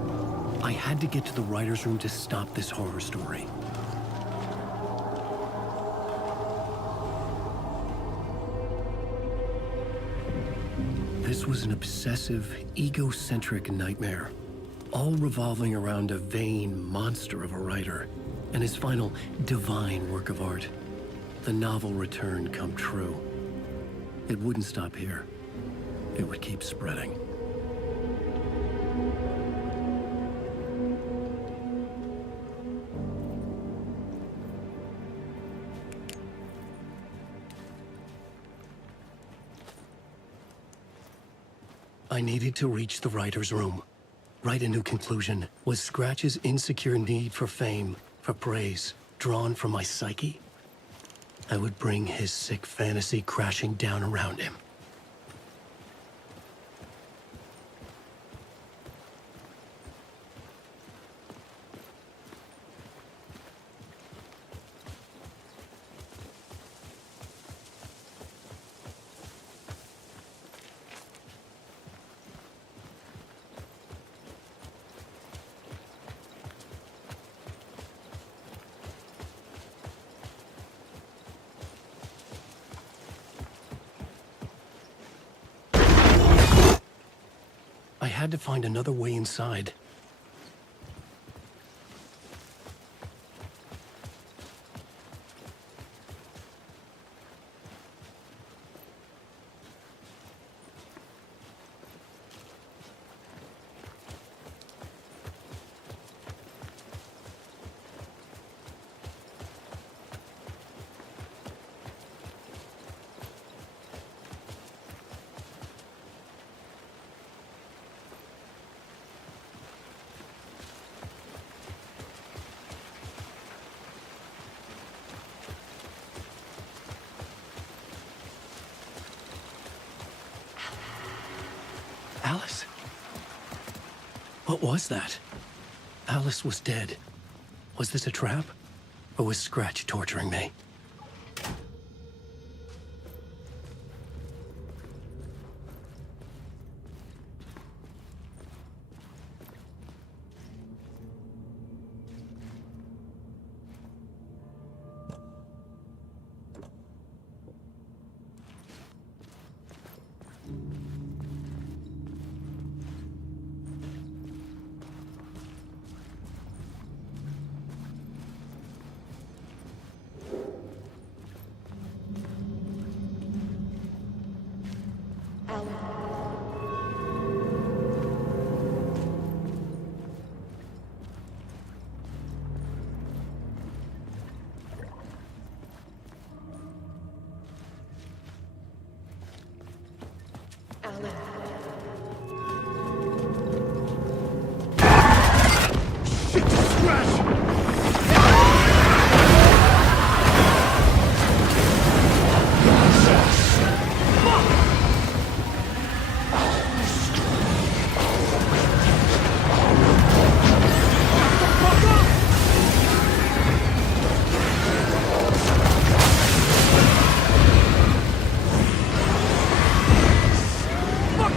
I had to get to the writer's room to stop this horror story. This was an obsessive, egocentric nightmare, all revolving around a vain monster of a writer and his final divine work of art, the novel return come true. It wouldn't stop here. It would keep spreading. I needed to reach the writer's room. Write a new conclusion. Was Scratch's insecure need for fame, for praise, drawn from my psyche? I would bring his sick fantasy crashing down around him. I had to find another way inside. Alice? What was that? Alice was dead. Was this a trap? Or was Scratch torturing me? Fuck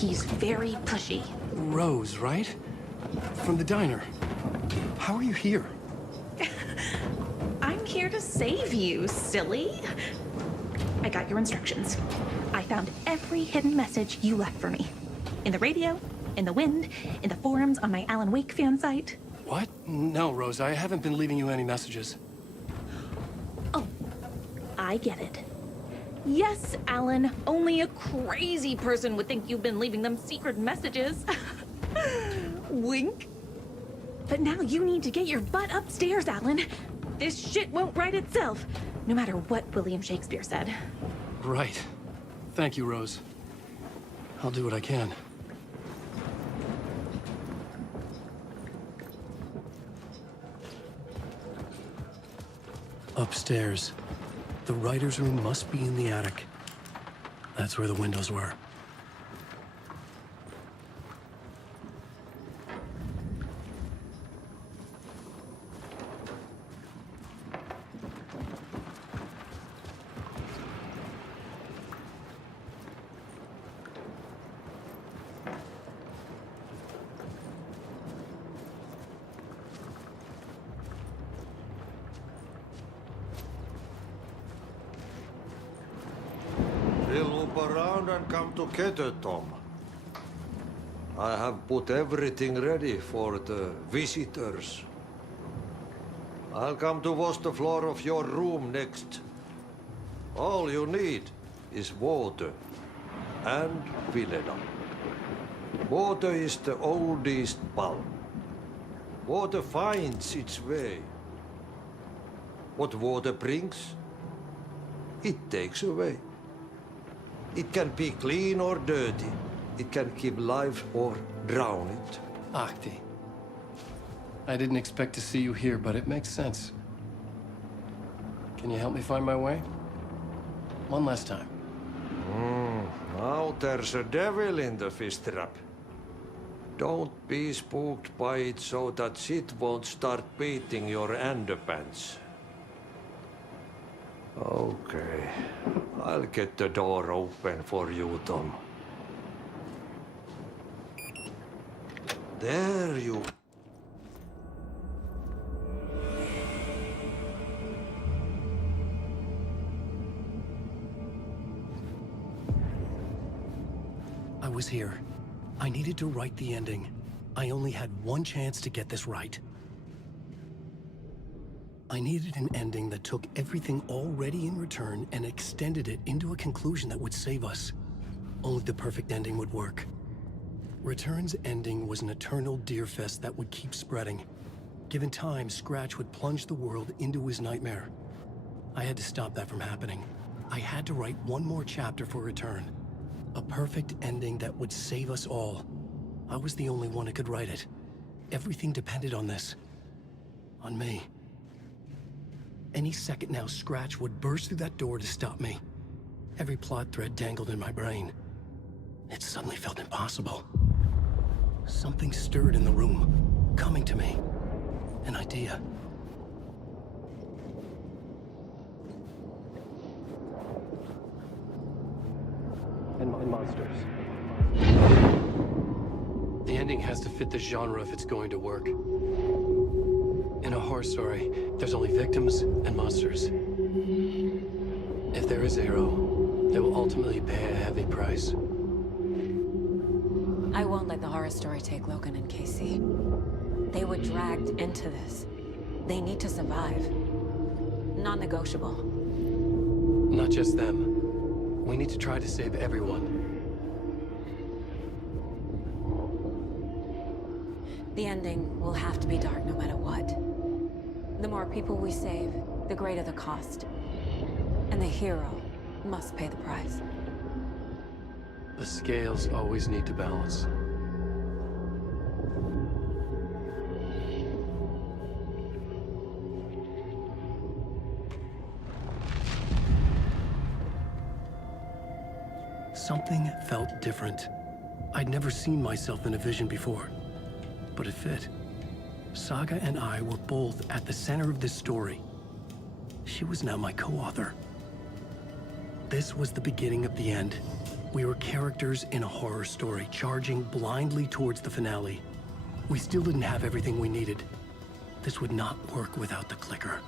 He's very pushy. Rose, right? From the diner. How are you here? I'm here to save you, silly. I got your instructions. I found every hidden message you left for me. In the radio, in the wind, in the forums on my Alan Wake fan site. What? No, Rose, I haven't been leaving you any messages. Oh, I get it. Yes, Alan, only a crazy person would think you've been leaving them secret messages. Wink. But now you need to get your butt upstairs, Alan. This shit won't right itself, no matter what William Shakespeare said. Right. Thank you, Rose. I'll do what I can. Upstairs. The writer's room must be in the attic. That's where the windows were. We'll loop around and come together, Tom. I have put everything ready for the visitors. I'll come to wash the floor of your room next. All you need is water and vanilla. Water is the oldest bulb. Water finds its way. What water brings, it takes away. It can be clean or dirty. It can keep life or drown it. Ahti. I didn't expect to see you here, but it makes sense. Can you help me find my way? One last time. Now there's a devil in the fish trap. Don't be spooked by it so that shit won't start beating your underpants. Okay. I'll get the door open for you, Tom. There you... I was here. I needed to write the ending. I only had one chance to get this right. I needed an ending that took everything already in return and extended it into a conclusion that would save us. Only the perfect ending would work. Return's ending was an eternal deerfest that would keep spreading. Given time, Scratch would plunge the world into his nightmare. I had to stop that from happening. I had to write one more chapter for Return. A perfect ending that would save us all. I was the only one who could write it. Everything depended on this. On me. Any second now, Scratch would burst through that door to stop me. Every plot thread dangled in my brain. It suddenly felt impossible. Something stirred in the room, coming to me. An idea. And monsters. The ending has to fit the genre if it's going to work. In a horror story, there's only victims and monsters. If there is a hero, they will ultimately pay a heavy price. I won't let the horror story take Logan and Casey. They were dragged into this. They need to survive. Non-negotiable. Not just them. We need to try to save everyone. The ending will have to be dark no matter what. The more people we save, the greater the cost. And the hero must pay the price. The scales always need to balance. Something felt different. I'd never seen myself in a vision before, but it fit. Saga and I were both at the center of this story. She was now my co-author. This was the beginning of the end. We were characters in a horror story, charging blindly towards the finale. We still didn't have everything we needed. This would not work without the clicker.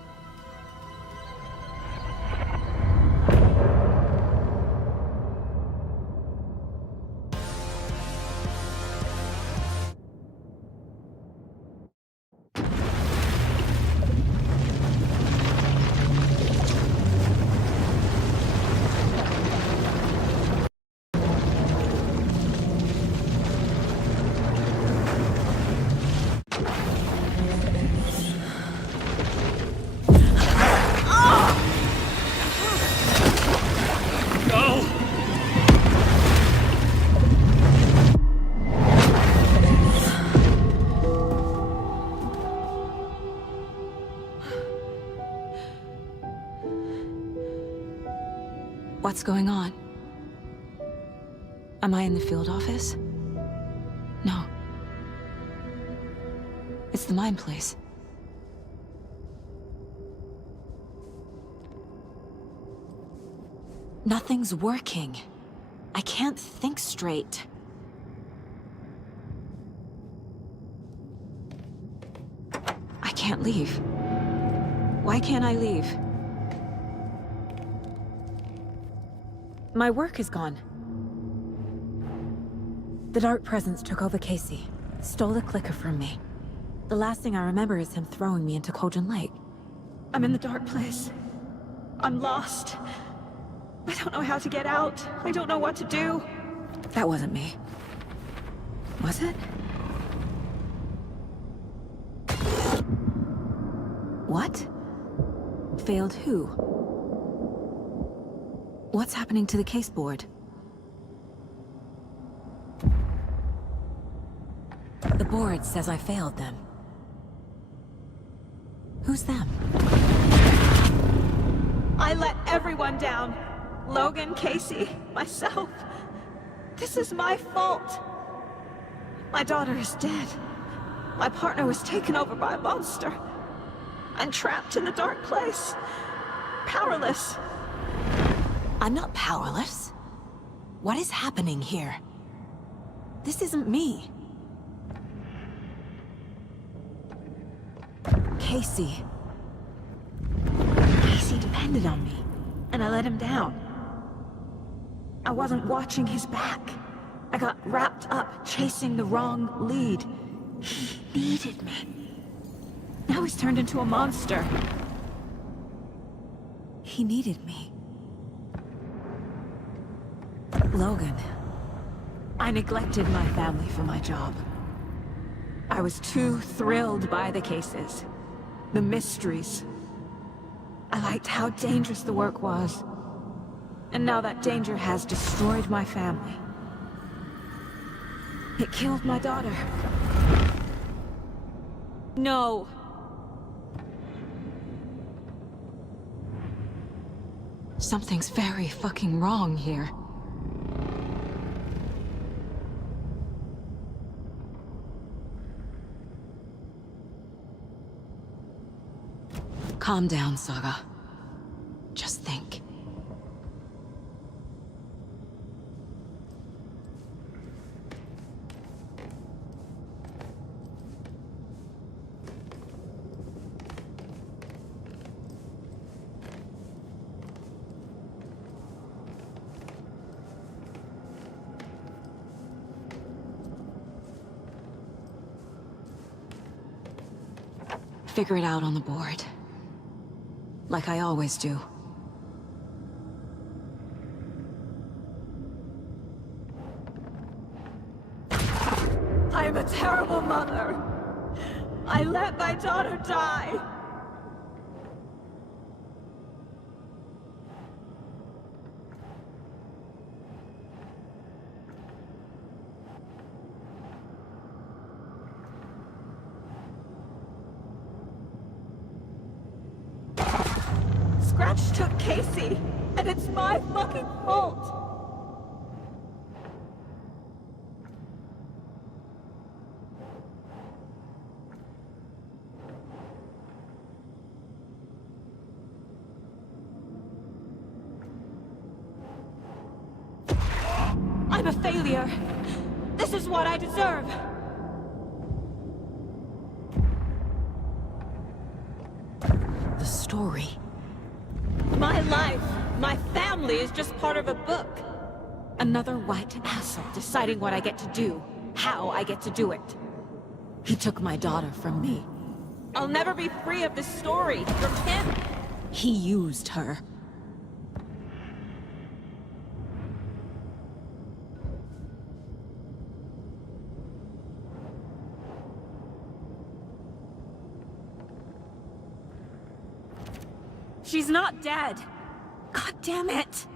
What's going on? Am I in the field office? No. It's the mine place. Nothing's working. I can't think straight. I can't leave. Why can't I leave? My work is gone. The Dark Presence took over Casey, stole the clicker from me. The last thing I remember is him throwing me into Cauldron Lake. I'm in the dark place. I'm lost. I don't know how to get out. I don't know what to do. That wasn't me. Was it? What? Failed who? What's happening to the case board? The board says I failed them. Who's them? I let everyone down. Logan, Casey, myself. This is my fault. My daughter is dead. My partner was taken over by a monster. I'm trapped in the dark place. Powerless. I'm not powerless. What is happening here? This isn't me. Casey. Casey depended on me, and I let him down. I wasn't watching his back. I got wrapped up chasing the wrong lead. He needed me. Now he's turned into a monster. He needed me. Logan. I neglected my family for my job. I was too thrilled by the cases. The mysteries. I liked how dangerous the work was. And now that danger has destroyed my family. It killed my daughter. No. Something's very fucking wrong here. Calm down, Saga. Just think. Figure it out on the board. Like I always do. I am a terrible mother. I let my daughter die. Scratch took Casey, and it's my fucking fault. I'm a failure. This is what I deserve. The story. My life, my family is just part of a book. Another white asshole deciding what I get to do, how I get to do it. He took my daughter from me. I'll never be free of this story from him. He used her. She's not dead. God damn it!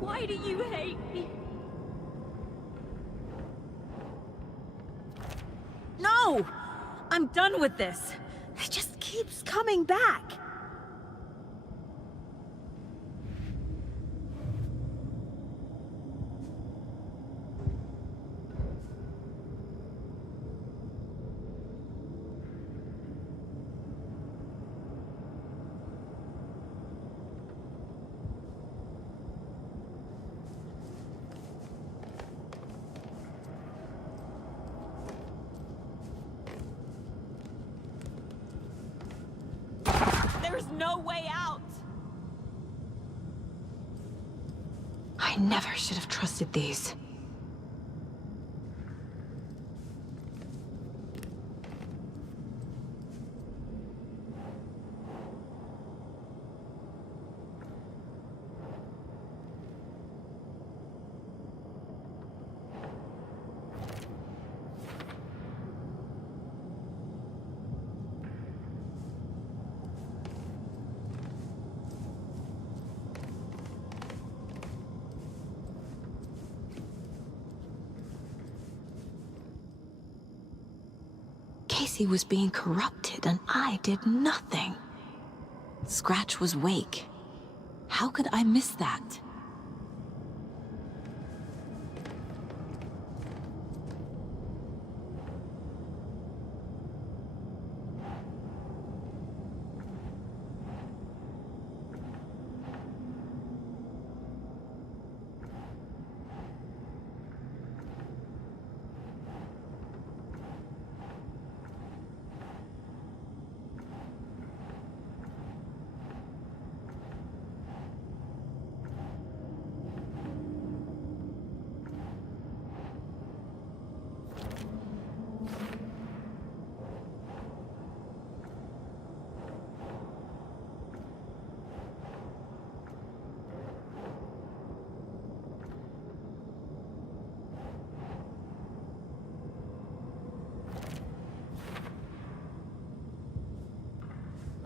Why do you hate me? No! I'm done with this. It just keeps coming back. There's no way out! I never should have trusted these. Casey was being corrupted, and I did nothing. Scratch was Wake. How could I miss that?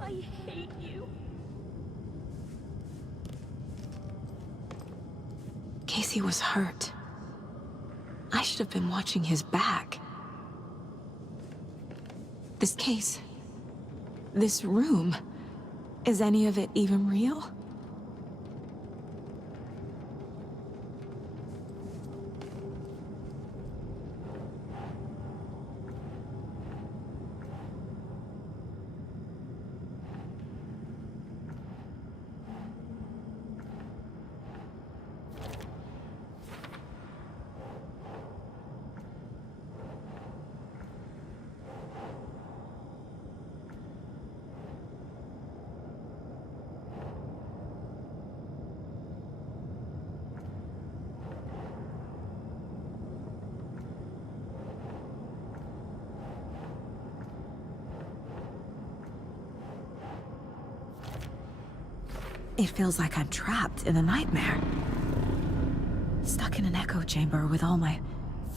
I hate you. Casey was hurt. I should have been watching his back. This case, this room, is any of it even real? It feels like I'm trapped in a nightmare. Stuck in an echo chamber with all my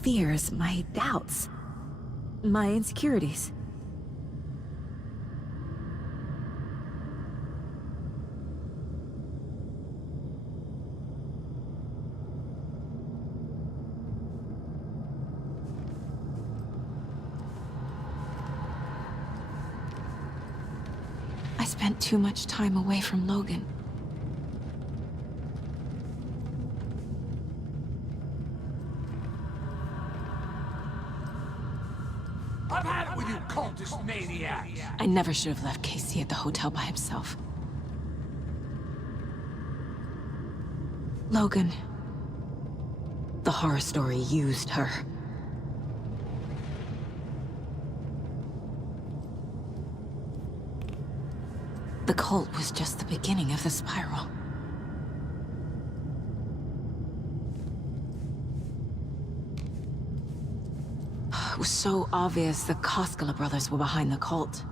fears, my doubts, my insecurities. I spent too much time away from Logan. I've had it with you cultist maniacs! I never should have left Casey at the hotel by himself. Logan. The horror story used her. The cult was just the beginning of the spiral. It was so obvious the Koskela brothers were behind the cult.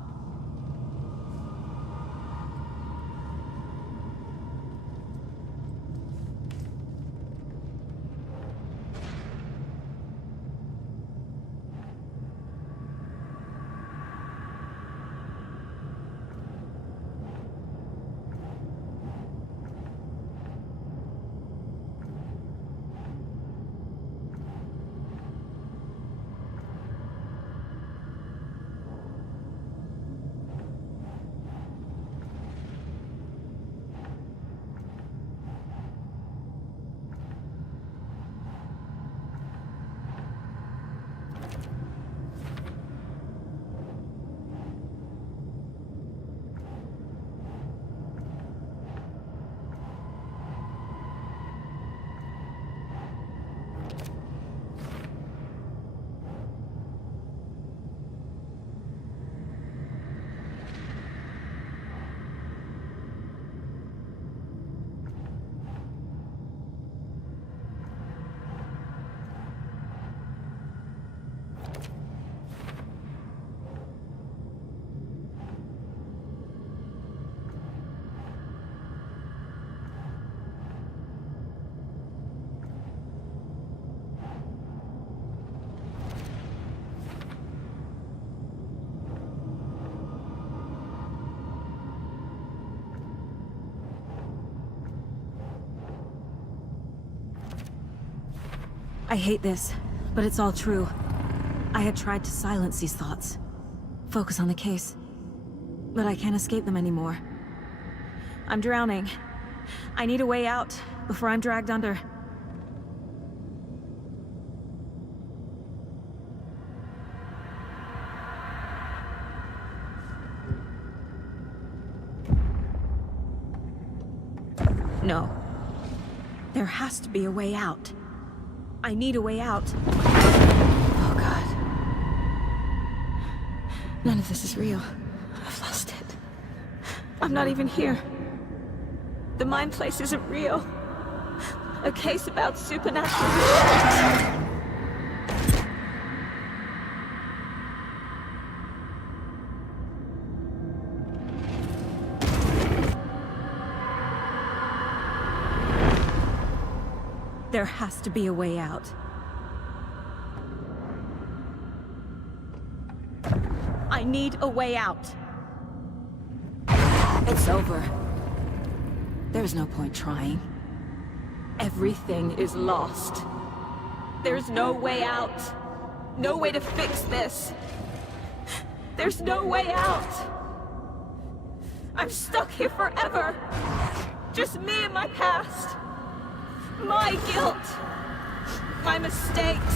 I hate this, but it's all true. I had tried to silence these thoughts. Focus on the case. But I can't escape them anymore. I'm drowning. I need a way out before I'm dragged under. No. There has to be a way out. I need a way out. Oh, God. None of this is real. I've lost it. I'm not even here. The mind place isn't real. A case about supernatural. There has to be a way out. I need a way out. It's over. There's no point trying. Everything is lost. There's no way out. No way to fix this. There's no way out. I'm stuck here forever. Just me and my past. My guilt. My mistakes.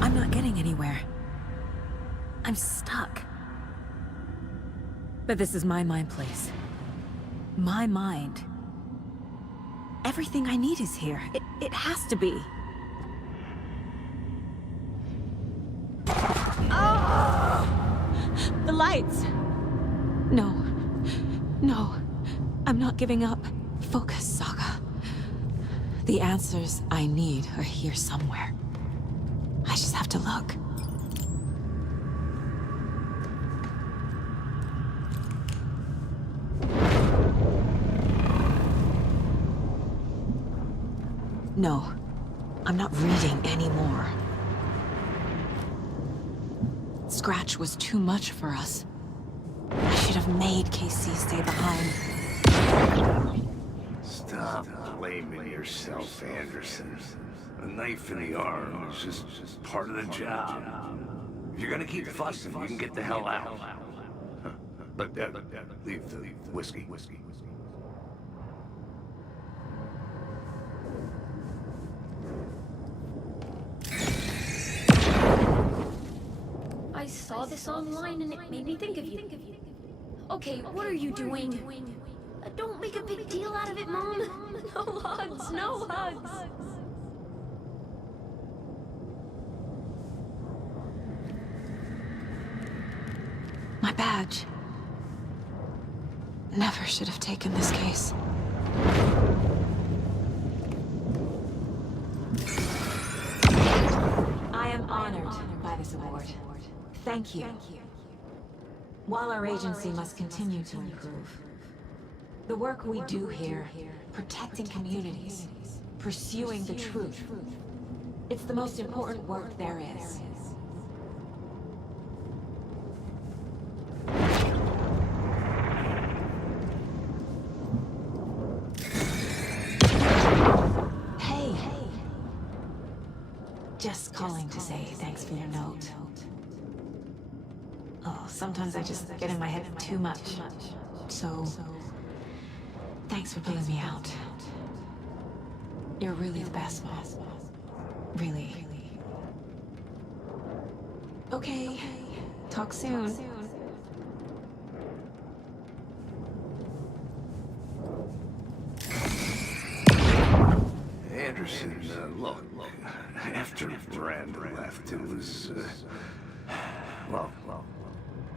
I'm not getting anywhere. I'm stuck. But this is my mind place. My mind. Everything I need is here. It has to be. Oh! The lights! No. No. I'm not giving up. Focus, Saga. The answers I need are here somewhere. I just have to look. No. I'm not reading anymore. Scratch was too much for us. I should have made KC stay behind. Stop blaming yourself, Anderson. A knife in the arm is just part of the job. If you're gonna keep fussing, you can get the hell out. But leave the whiskey. I saw this online and it made me think of you. Okay, what are you doing? Don't make a big deal out of it, Mom. No hugs, no hugs. My badge. Never should have taken this case. I am honored by this award. Thank you. While our agency must continue to improve, the work we do here, protecting communities, pursuing the truth, it's the most important work there is. Hey. Just calling to say thanks for your note. Oh, sometimes I just get in my head too much. So, thanks for bailing me out. You're really the best, Mom. Really. Okay. Talk soon. Anderson, look, after Miranda left, it was, well,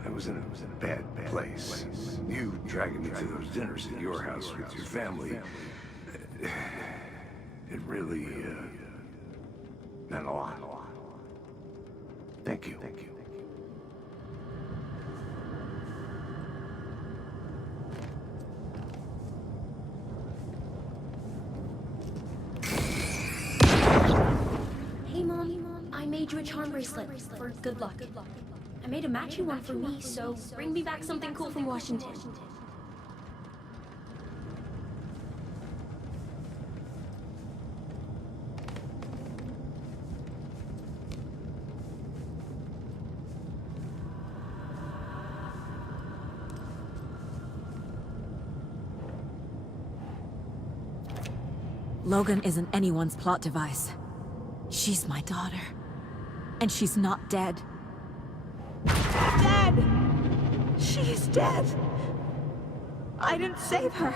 I was in a bad place. You dragging me to those dinners at your house with your family, it really, meant a lot. Thank you. Hey, Mom, I made you a charm bracelet for good luck. I made a matching one for me, so bring me back something cool from Washington. Logan isn't anyone's plot device. She's my daughter. And she's not dead. Dead! She's dead! I didn't save her.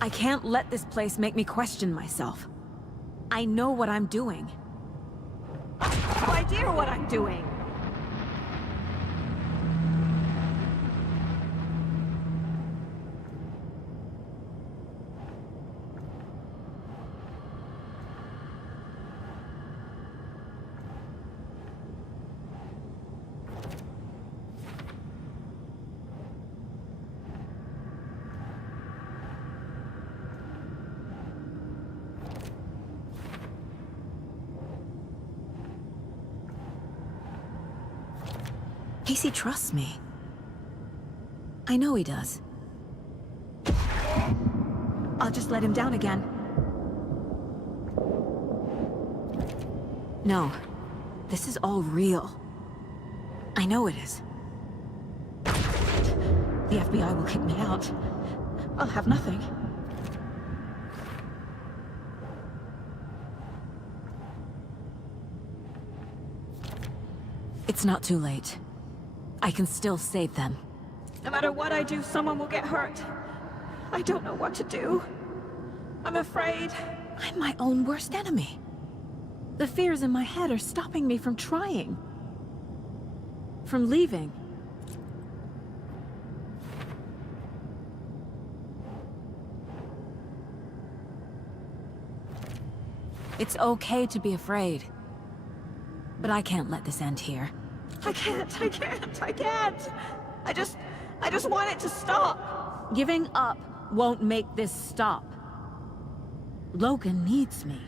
I can't let this place make me question myself. I know what I'm doing. No idea what I'm doing. Casey trusts me. I know he does. I'll just let him down again. No. This is all real. I know it is. The FBI will kick me out. I'll have nothing. It's not too late. I can still save them. No matter what I do, someone will get hurt. I don't know what to do. I'm afraid. I'm my own worst enemy. The fears in my head are stopping me from trying. From leaving. It's okay to be afraid. But I can't let this end here. I can't. I just want it to stop. Giving up won't make this stop. Logan needs me.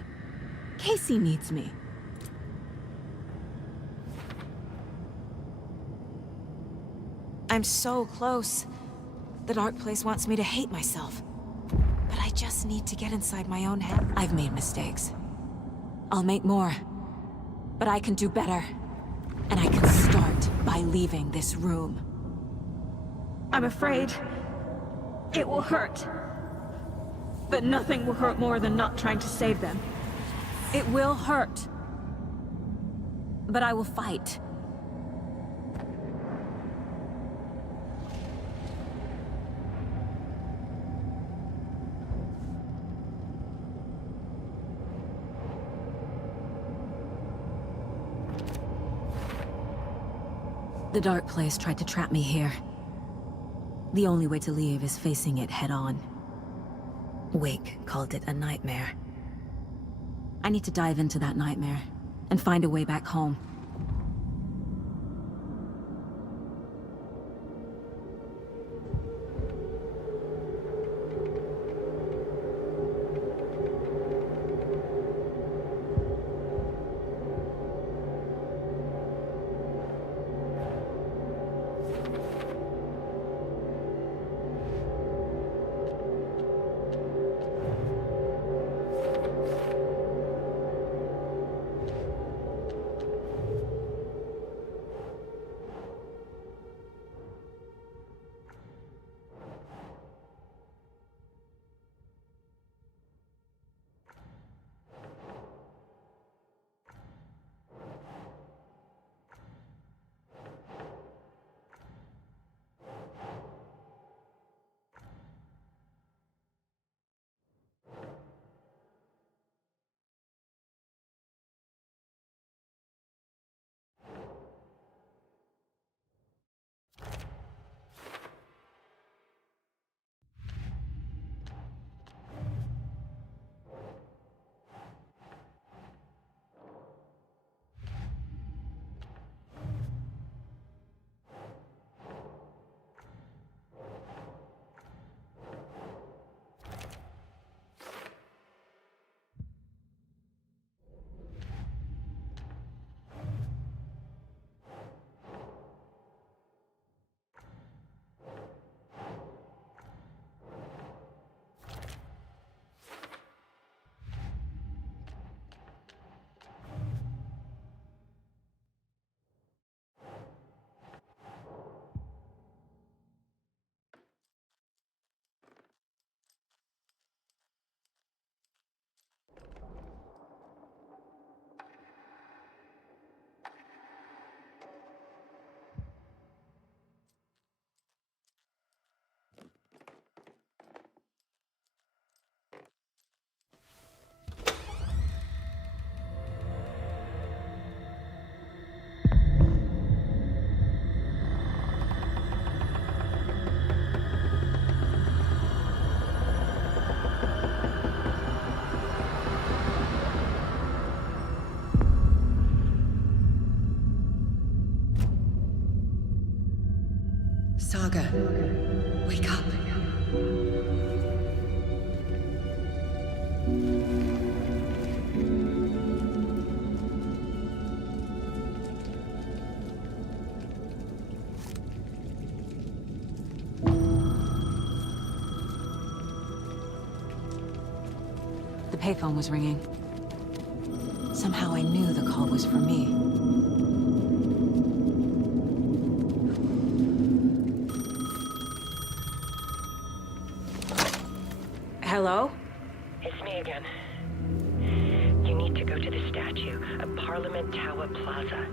Casey needs me. I'm so close. The dark place wants me to hate myself. But I just need to get inside my own head. I've made mistakes. I'll make more. But I can do better. And I can start by leaving this room. I'm afraid it will hurt. But nothing will hurt more than not trying to save them. It will hurt. But I will fight. The dark place tried to trap me here. The only way to leave is facing it head-on. Wake called it a nightmare. I need to dive into that nightmare and find a way back home. Saga, wake up. The payphone was ringing. Somehow I knew the call was for me. Hello? It's me again. You need to go to the statue at Parliament Tower Plaza.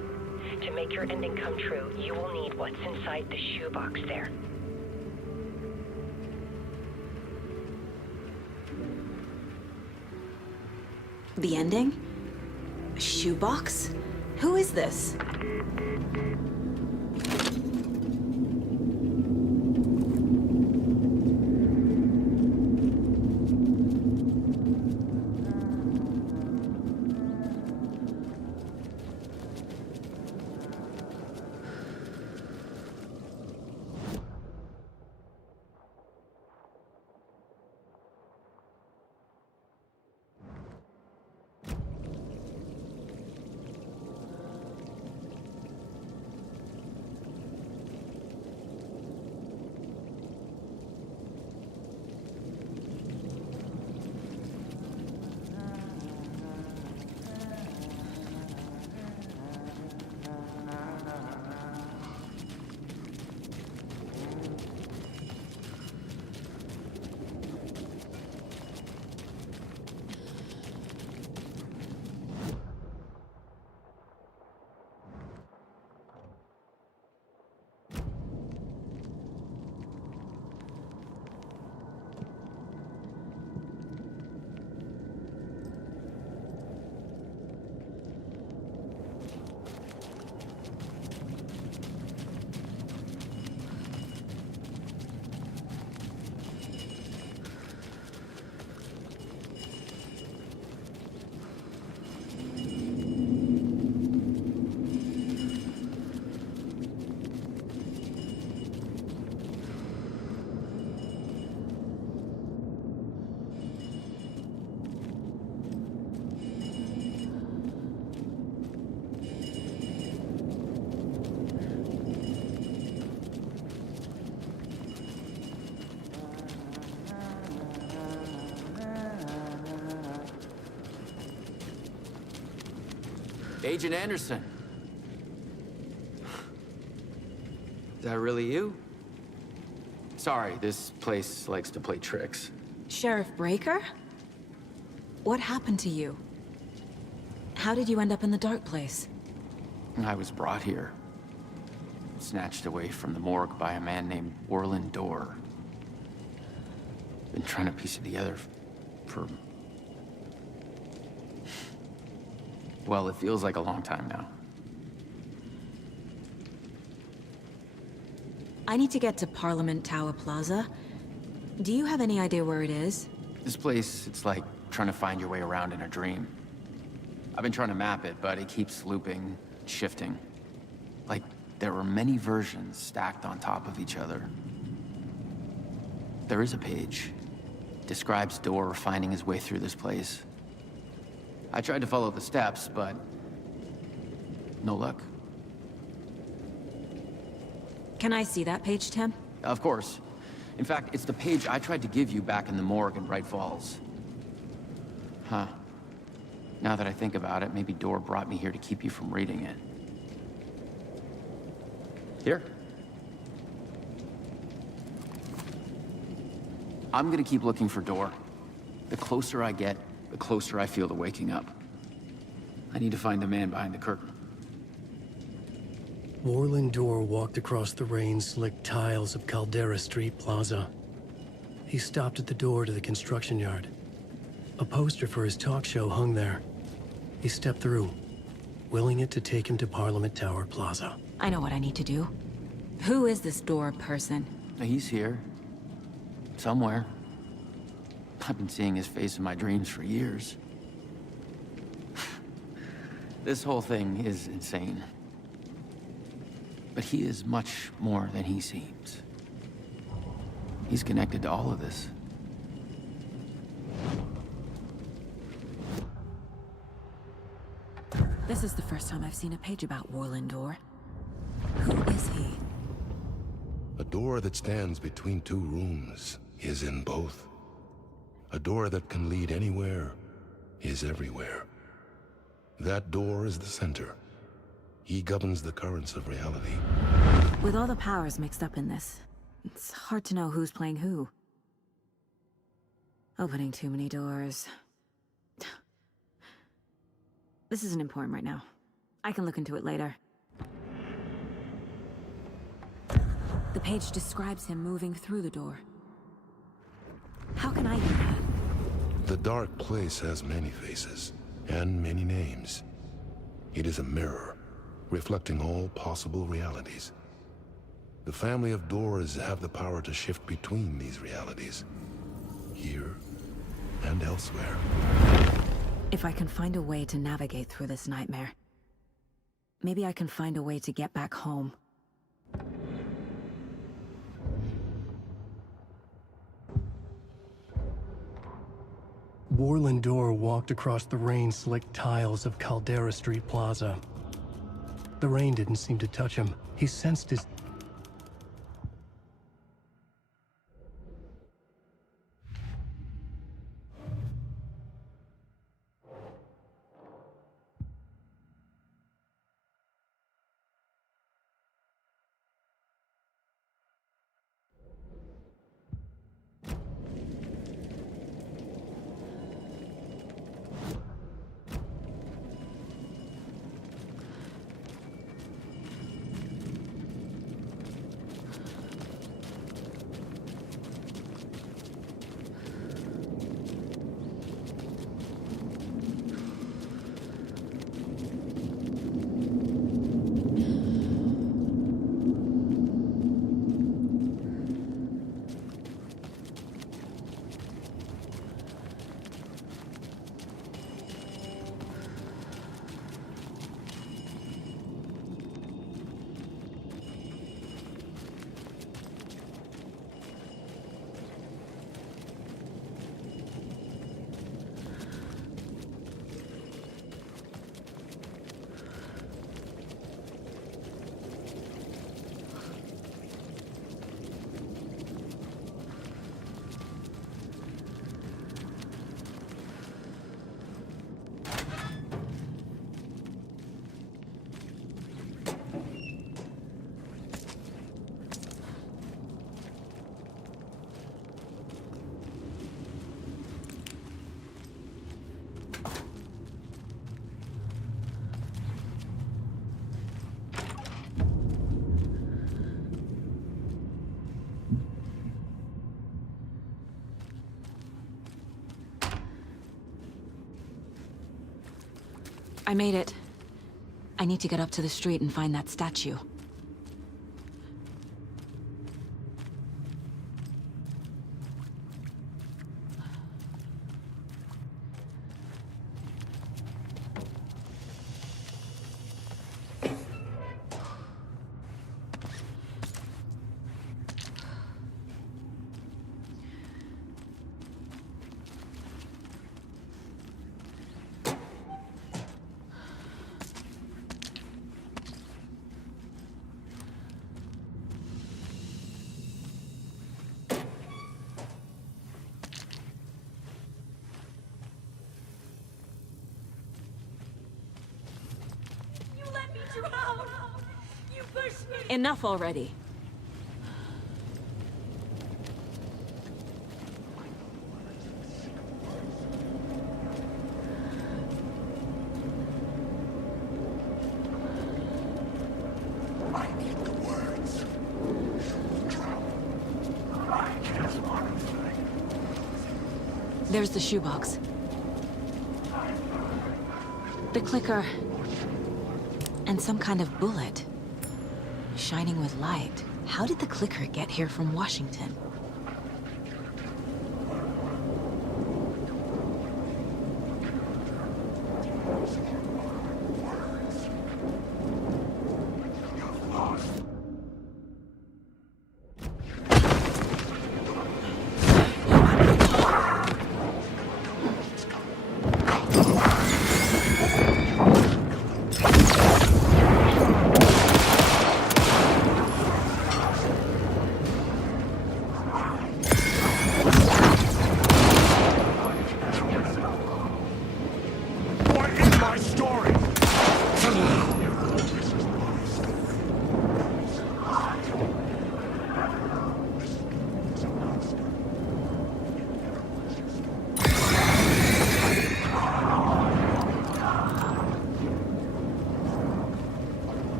To make your ending come true, you will need what's inside the shoebox there. The ending? A shoebox? Who is this? Agent Anderson. Is that really you? Sorry, this place likes to play tricks. Sheriff Breaker? What happened to you? How did you end up in the dark place? I was brought here. Snatched away from the morgue by a man named Orland Dorr. Been trying to piece it together for... well, it feels like a long time now. I need to get to Parliament Tower Plaza. Do you have any idea where it is? This place, it's like trying to find your way around in a dream. I've been trying to map it, but it keeps looping, shifting. Like there were many versions stacked on top of each other. There is a page. Describes Dorr finding his way through this place. I tried to follow the steps, but no luck. Can I see that page, Tim? Of course. In fact, it's the page I tried to give you back in the morgue in Bright Falls. Huh. Now that I think about it, maybe Dorr brought me here to keep you from reading it. Here. I'm gonna keep looking for Dorr. The closer I get, the closer I feel to waking up. I need to find the man behind the curtain. Orland Dorr walked across the rain-slicked tiles of Caldera Street Plaza. He stopped at the door to the construction yard. A poster for his talk show hung there. He stepped through, willing it to take him to Parliament Tower Plaza. I know what I need to do. Who is this Dorr person? He's here. Somewhere. I've been seeing his face in my dreams for years. This whole thing is insane. But he is much more than he seems. He's connected to all of this. This is the first time I've seen a page about Warlindor. Who is he? A door that stands between two rooms is in both. A door that can lead anywhere is everywhere. That door is the center. He governs the currents of reality. With all the powers mixed up in this, it's hard to know who's playing who. Opening too many doors. This isn't important right now. I can look into it later. The page describes him moving through the door. How can I do that? The dark place has many faces and many names. It is a mirror, reflecting all possible realities. The family of doors have the power to shift between these realities, here and elsewhere. If I can find a way to navigate through this nightmare, maybe I can find a way to get back home. Warlindor walked across the rain-slicked tiles of Caldera Street Plaza. The rain didn't seem to touch him. He sensed his... I made it. I need to get up to the street and find that statue. Enough already. I need the words. I can't one thing. There's the shoebox. The clicker. And some kind of bullet. Shining with light. How did the clicker get here from Washington?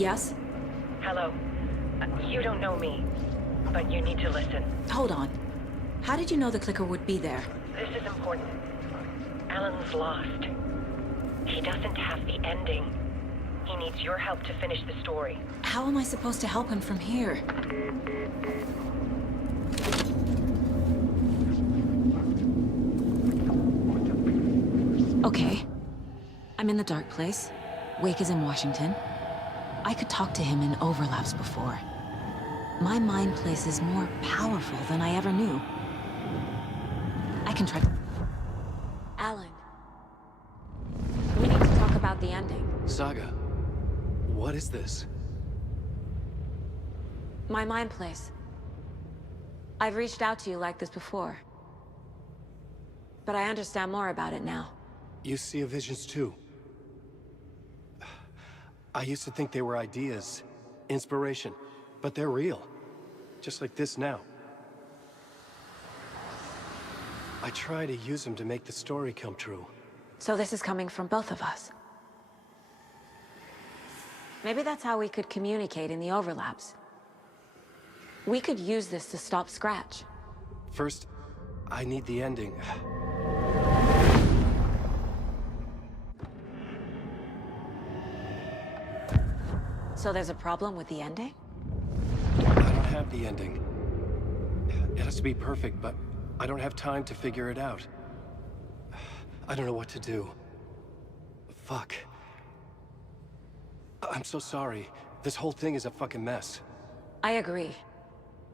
Yes? Hello. You don't know me, but you need to listen. Hold on. How did you know the clicker would be there? This is important. Alan's lost. He doesn't have the ending. He needs your help to finish the story. How am I supposed to help him from here? Okay. I'm in the dark place. Wake is in Washington. I could talk to him in overlaps before. My mind place is more powerful than I ever knew. I can try. Alan. We need to talk about the ending. Saga, what is this? My mind place. I've reached out to you like this before. But I understand more about it now. You see visions too. I used to think they were ideas, inspiration, but they're real. Just like this now. I try to use them to make the story come true. So this is coming from both of us. Maybe that's how we could communicate in the overlaps. We could use this to stop Scratch. First, I need the ending. So there's a problem with the ending? I don't have the ending. It has to be perfect, but I don't have time to figure it out. I don't know what to do. Fuck. I'm so sorry. This whole thing is a fucking mess. I agree.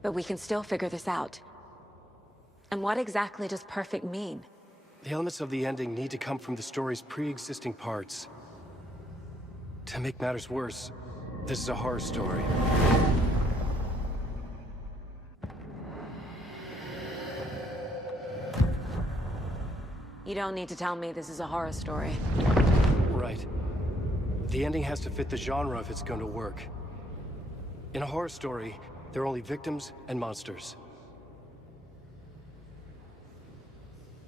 But we can still figure this out. And what exactly does perfect mean? The elements of the ending need to come from the story's pre-existing parts. To make matters worse, this is a horror story. You don't need to tell me this is a horror story. Right. The ending has to fit the genre if it's going to work. In a horror story, there are only victims and monsters.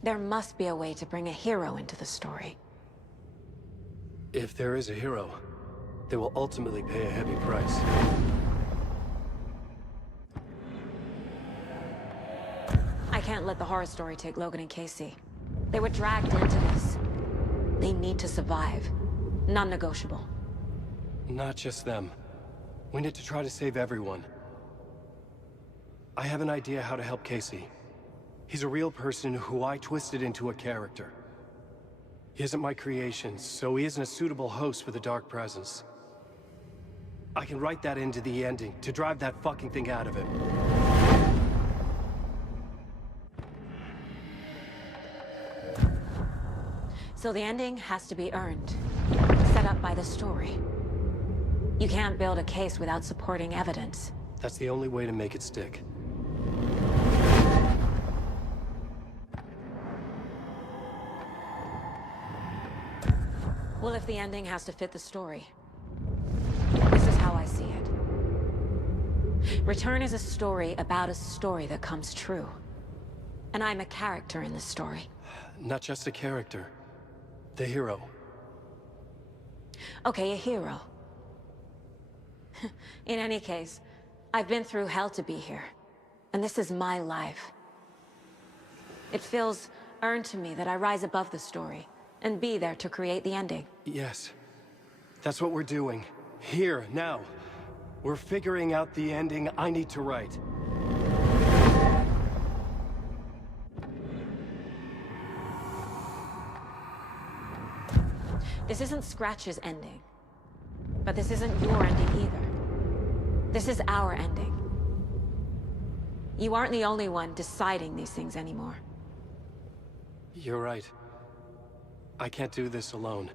There must be a way to bring a hero into the story. If there is a hero, they will ultimately pay a heavy price. I can't let the horror story take Logan and Casey. They were dragged into this. They need to survive. Non-negotiable. Not just them. We need to try to save everyone. I have an idea how to help Casey. He's a real person who I twisted into a character. He isn't my creation, so he isn't a suitable host for the Dark Presence. I can write that into the ending to drive that fucking thing out of him. So the ending has to be earned. Set up by the story. You can't build a case without supporting evidence. That's the only way to make it stick. Well, if the ending has to fit the story, this is how I see it. Return is a story about a story that comes true. And I'm a character in this story. Not just a character. The hero. Okay, a hero. In any case, I've been through hell to be here. And this is my life. It feels earned to me that I rise above the story and be there to create the ending. Yes. That's what we're doing. Here, now. We're figuring out the ending I need to write. This isn't Scratch's ending. But this isn't your ending either. This is our ending. You aren't the only one deciding these things anymore. You're right. I can't do this alone.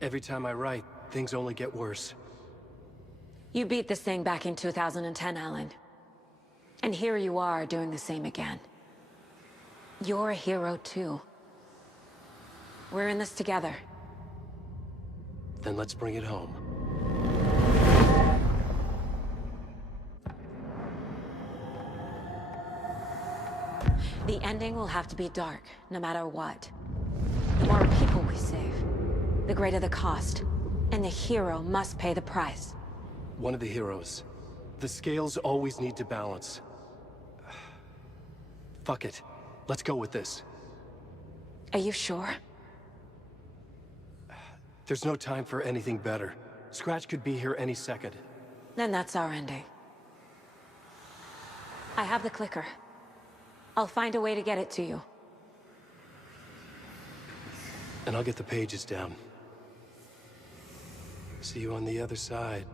Every time I write, things only get worse. You beat this thing back in 2010, Alan. And here you are doing the same again. You're a hero too. We're in this together. Then let's bring it home. The ending will have to be dark, no matter what. The more people we save, the greater the cost. And the hero must pay the price. One of the heroes. The scales always need to balance. Fuck it. Let's go with this. Are you sure? There's no time for anything better. Scratch could be here any second. Then that's our ending. I have the clicker. I'll find a way to get it to you. And I'll get the pages down. See you on the other side.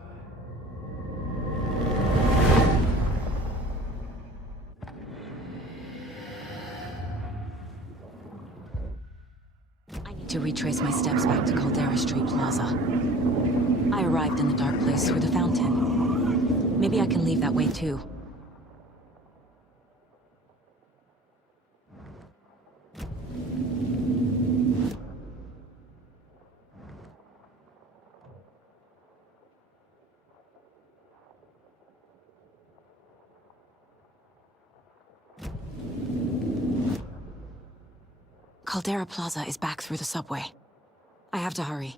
I need to retrace my steps back to Caldera Street Plaza. I arrived in the dark place through the fountain. Maybe I can leave that way too. Caldera Plaza is back through the subway. I have to hurry.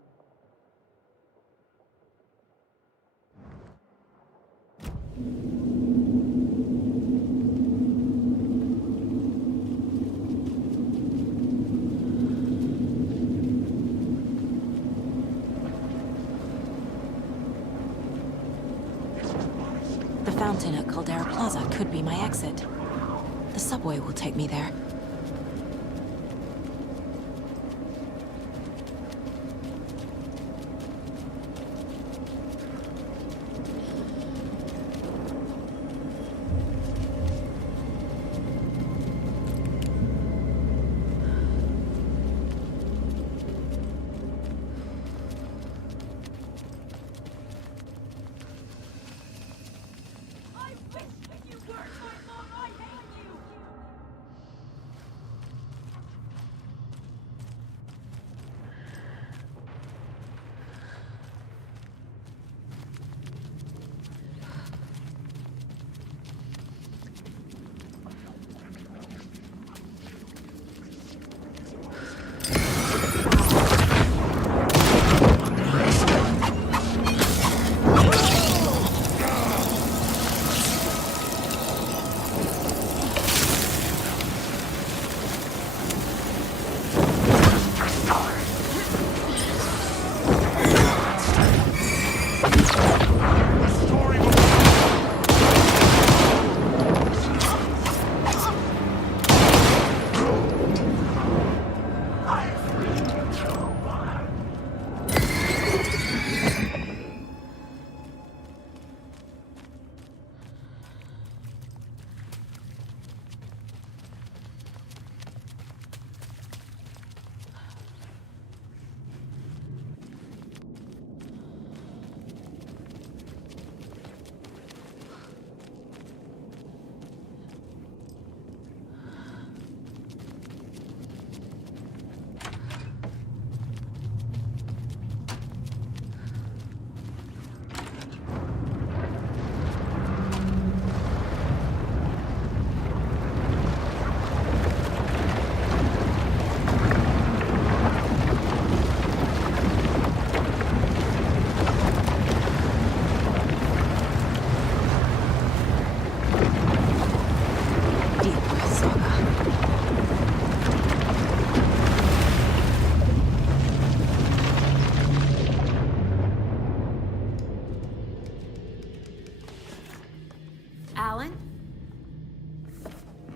The fountain at Caldera Plaza could be my exit. The subway will take me there.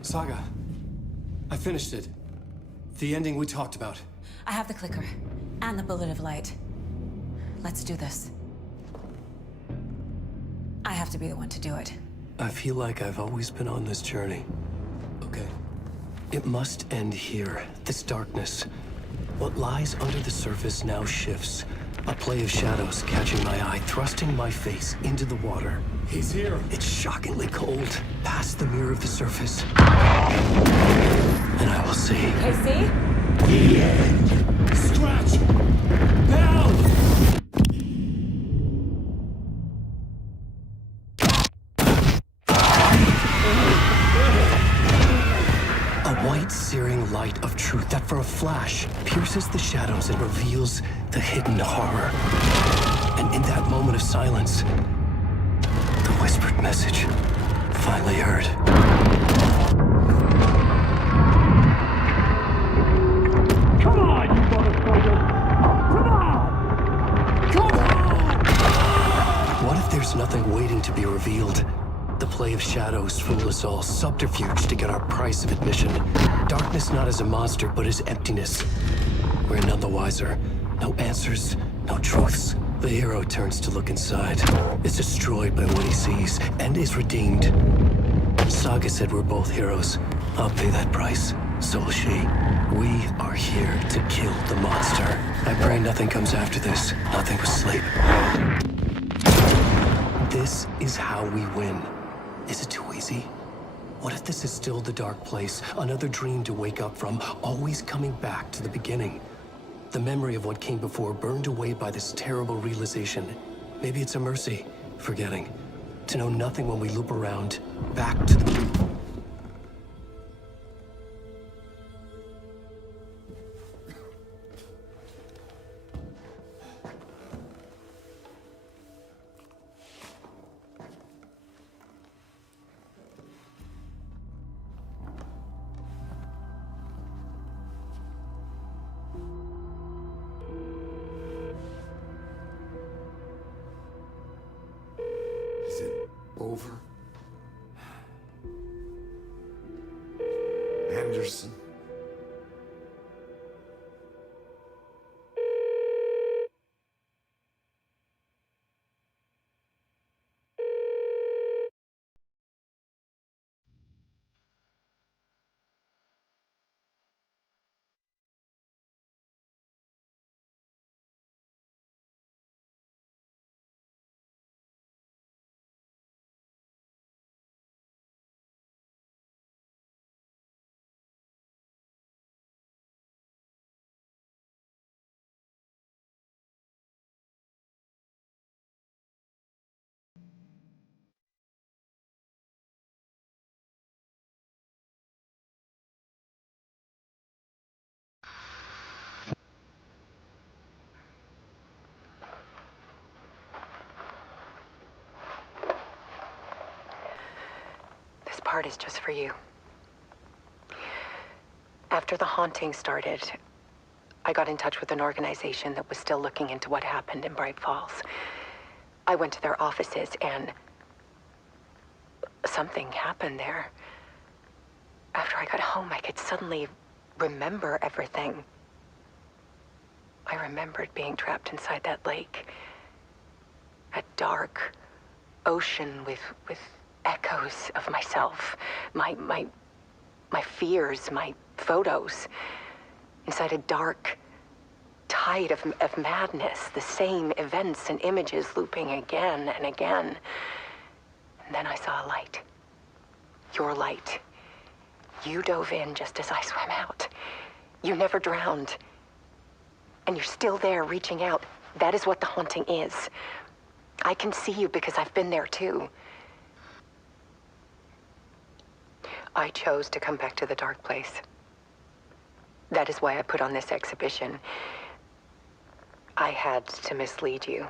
Saga, I finished it. The ending we talked about. I have the clicker and the bullet of light. Let's do this. I have to be the one to do it. I feel like I've always been on this journey. Okay. It must end here, this darkness. What lies under the surface now shifts. A play of shadows catching my eye, thrusting my face into the water. He's here. It's shockingly cold, past the mirror of the surface. And I will see. KC? The end. Scratch! Now! A white, searing light of truth that for a flash pierces the shadows and reveals the hidden horror. And in that moment of silence, the whispered message finally heard. Come on, you motherfucker! Come on! Come on! What if there's nothing waiting to be revealed? The play of shadows fool us all, subterfuge to get our price of admission. Darkness not as a monster, but as emptiness. We're none the wiser. No answers, no truths. The hero turns to look inside, is destroyed by what he sees, and is redeemed. Saga said we're both heroes. I'll pay that price. So will she. We are here to kill the monster. I pray nothing comes after this. Nothing but sleep. This is how we win. Is it too easy? What if this is still the dark place, another dream to wake up from, always coming back to the beginning? The memory of what came before burned away by this terrible realization. Maybe it's a mercy, forgetting. To know nothing when we loop around, back to the... Is it over? Anderson? This part is just for you. After the haunting started, I got in touch with an organization that was still looking into what happened in Bright Falls. I went to their offices and something happened there. After I got home, I could suddenly remember everything. I remembered being trapped inside that lake. A dark ocean with echoes of myself, my fears, my photos, inside a dark tide of madness, the same events and images looping again and again. And then I saw a light. Your light. You dove in just as I swam out. You never drowned. And you're still there reaching out. That is what the haunting is. I can see you because I've been there too. I chose to come back to the dark place. That is why I put on this exhibition. I had to mislead you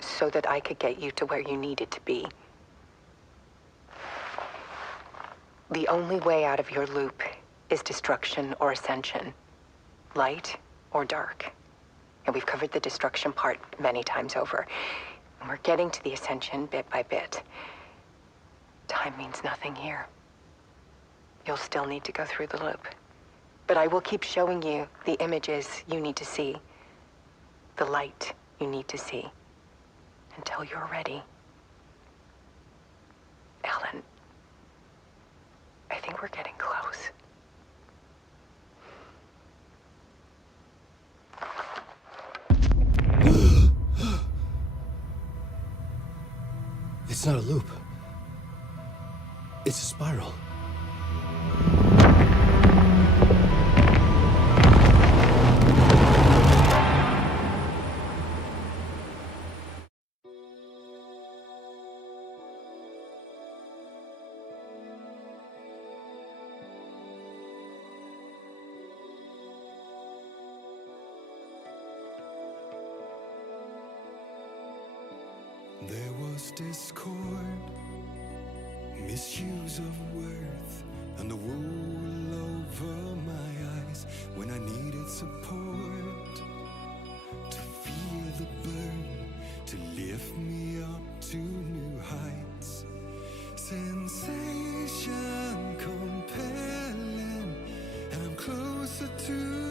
so that I could get you to where you needed to be. The only way out of your loop is destruction or ascension, light or dark. And we've covered the destruction part many times over. And we're getting to the ascension bit by bit. Time means nothing here. You'll still need to go through the loop. But I will keep showing you the images you need to see, the light you need to see, until you're ready. Alan, I think we're getting close. It's not a loop. It's a spiral. cause discord, misuse of worth, and the wool over my eyes when I needed support. To feel the burn, to lift me up to new heights. Sensation compelling, and I'm closer to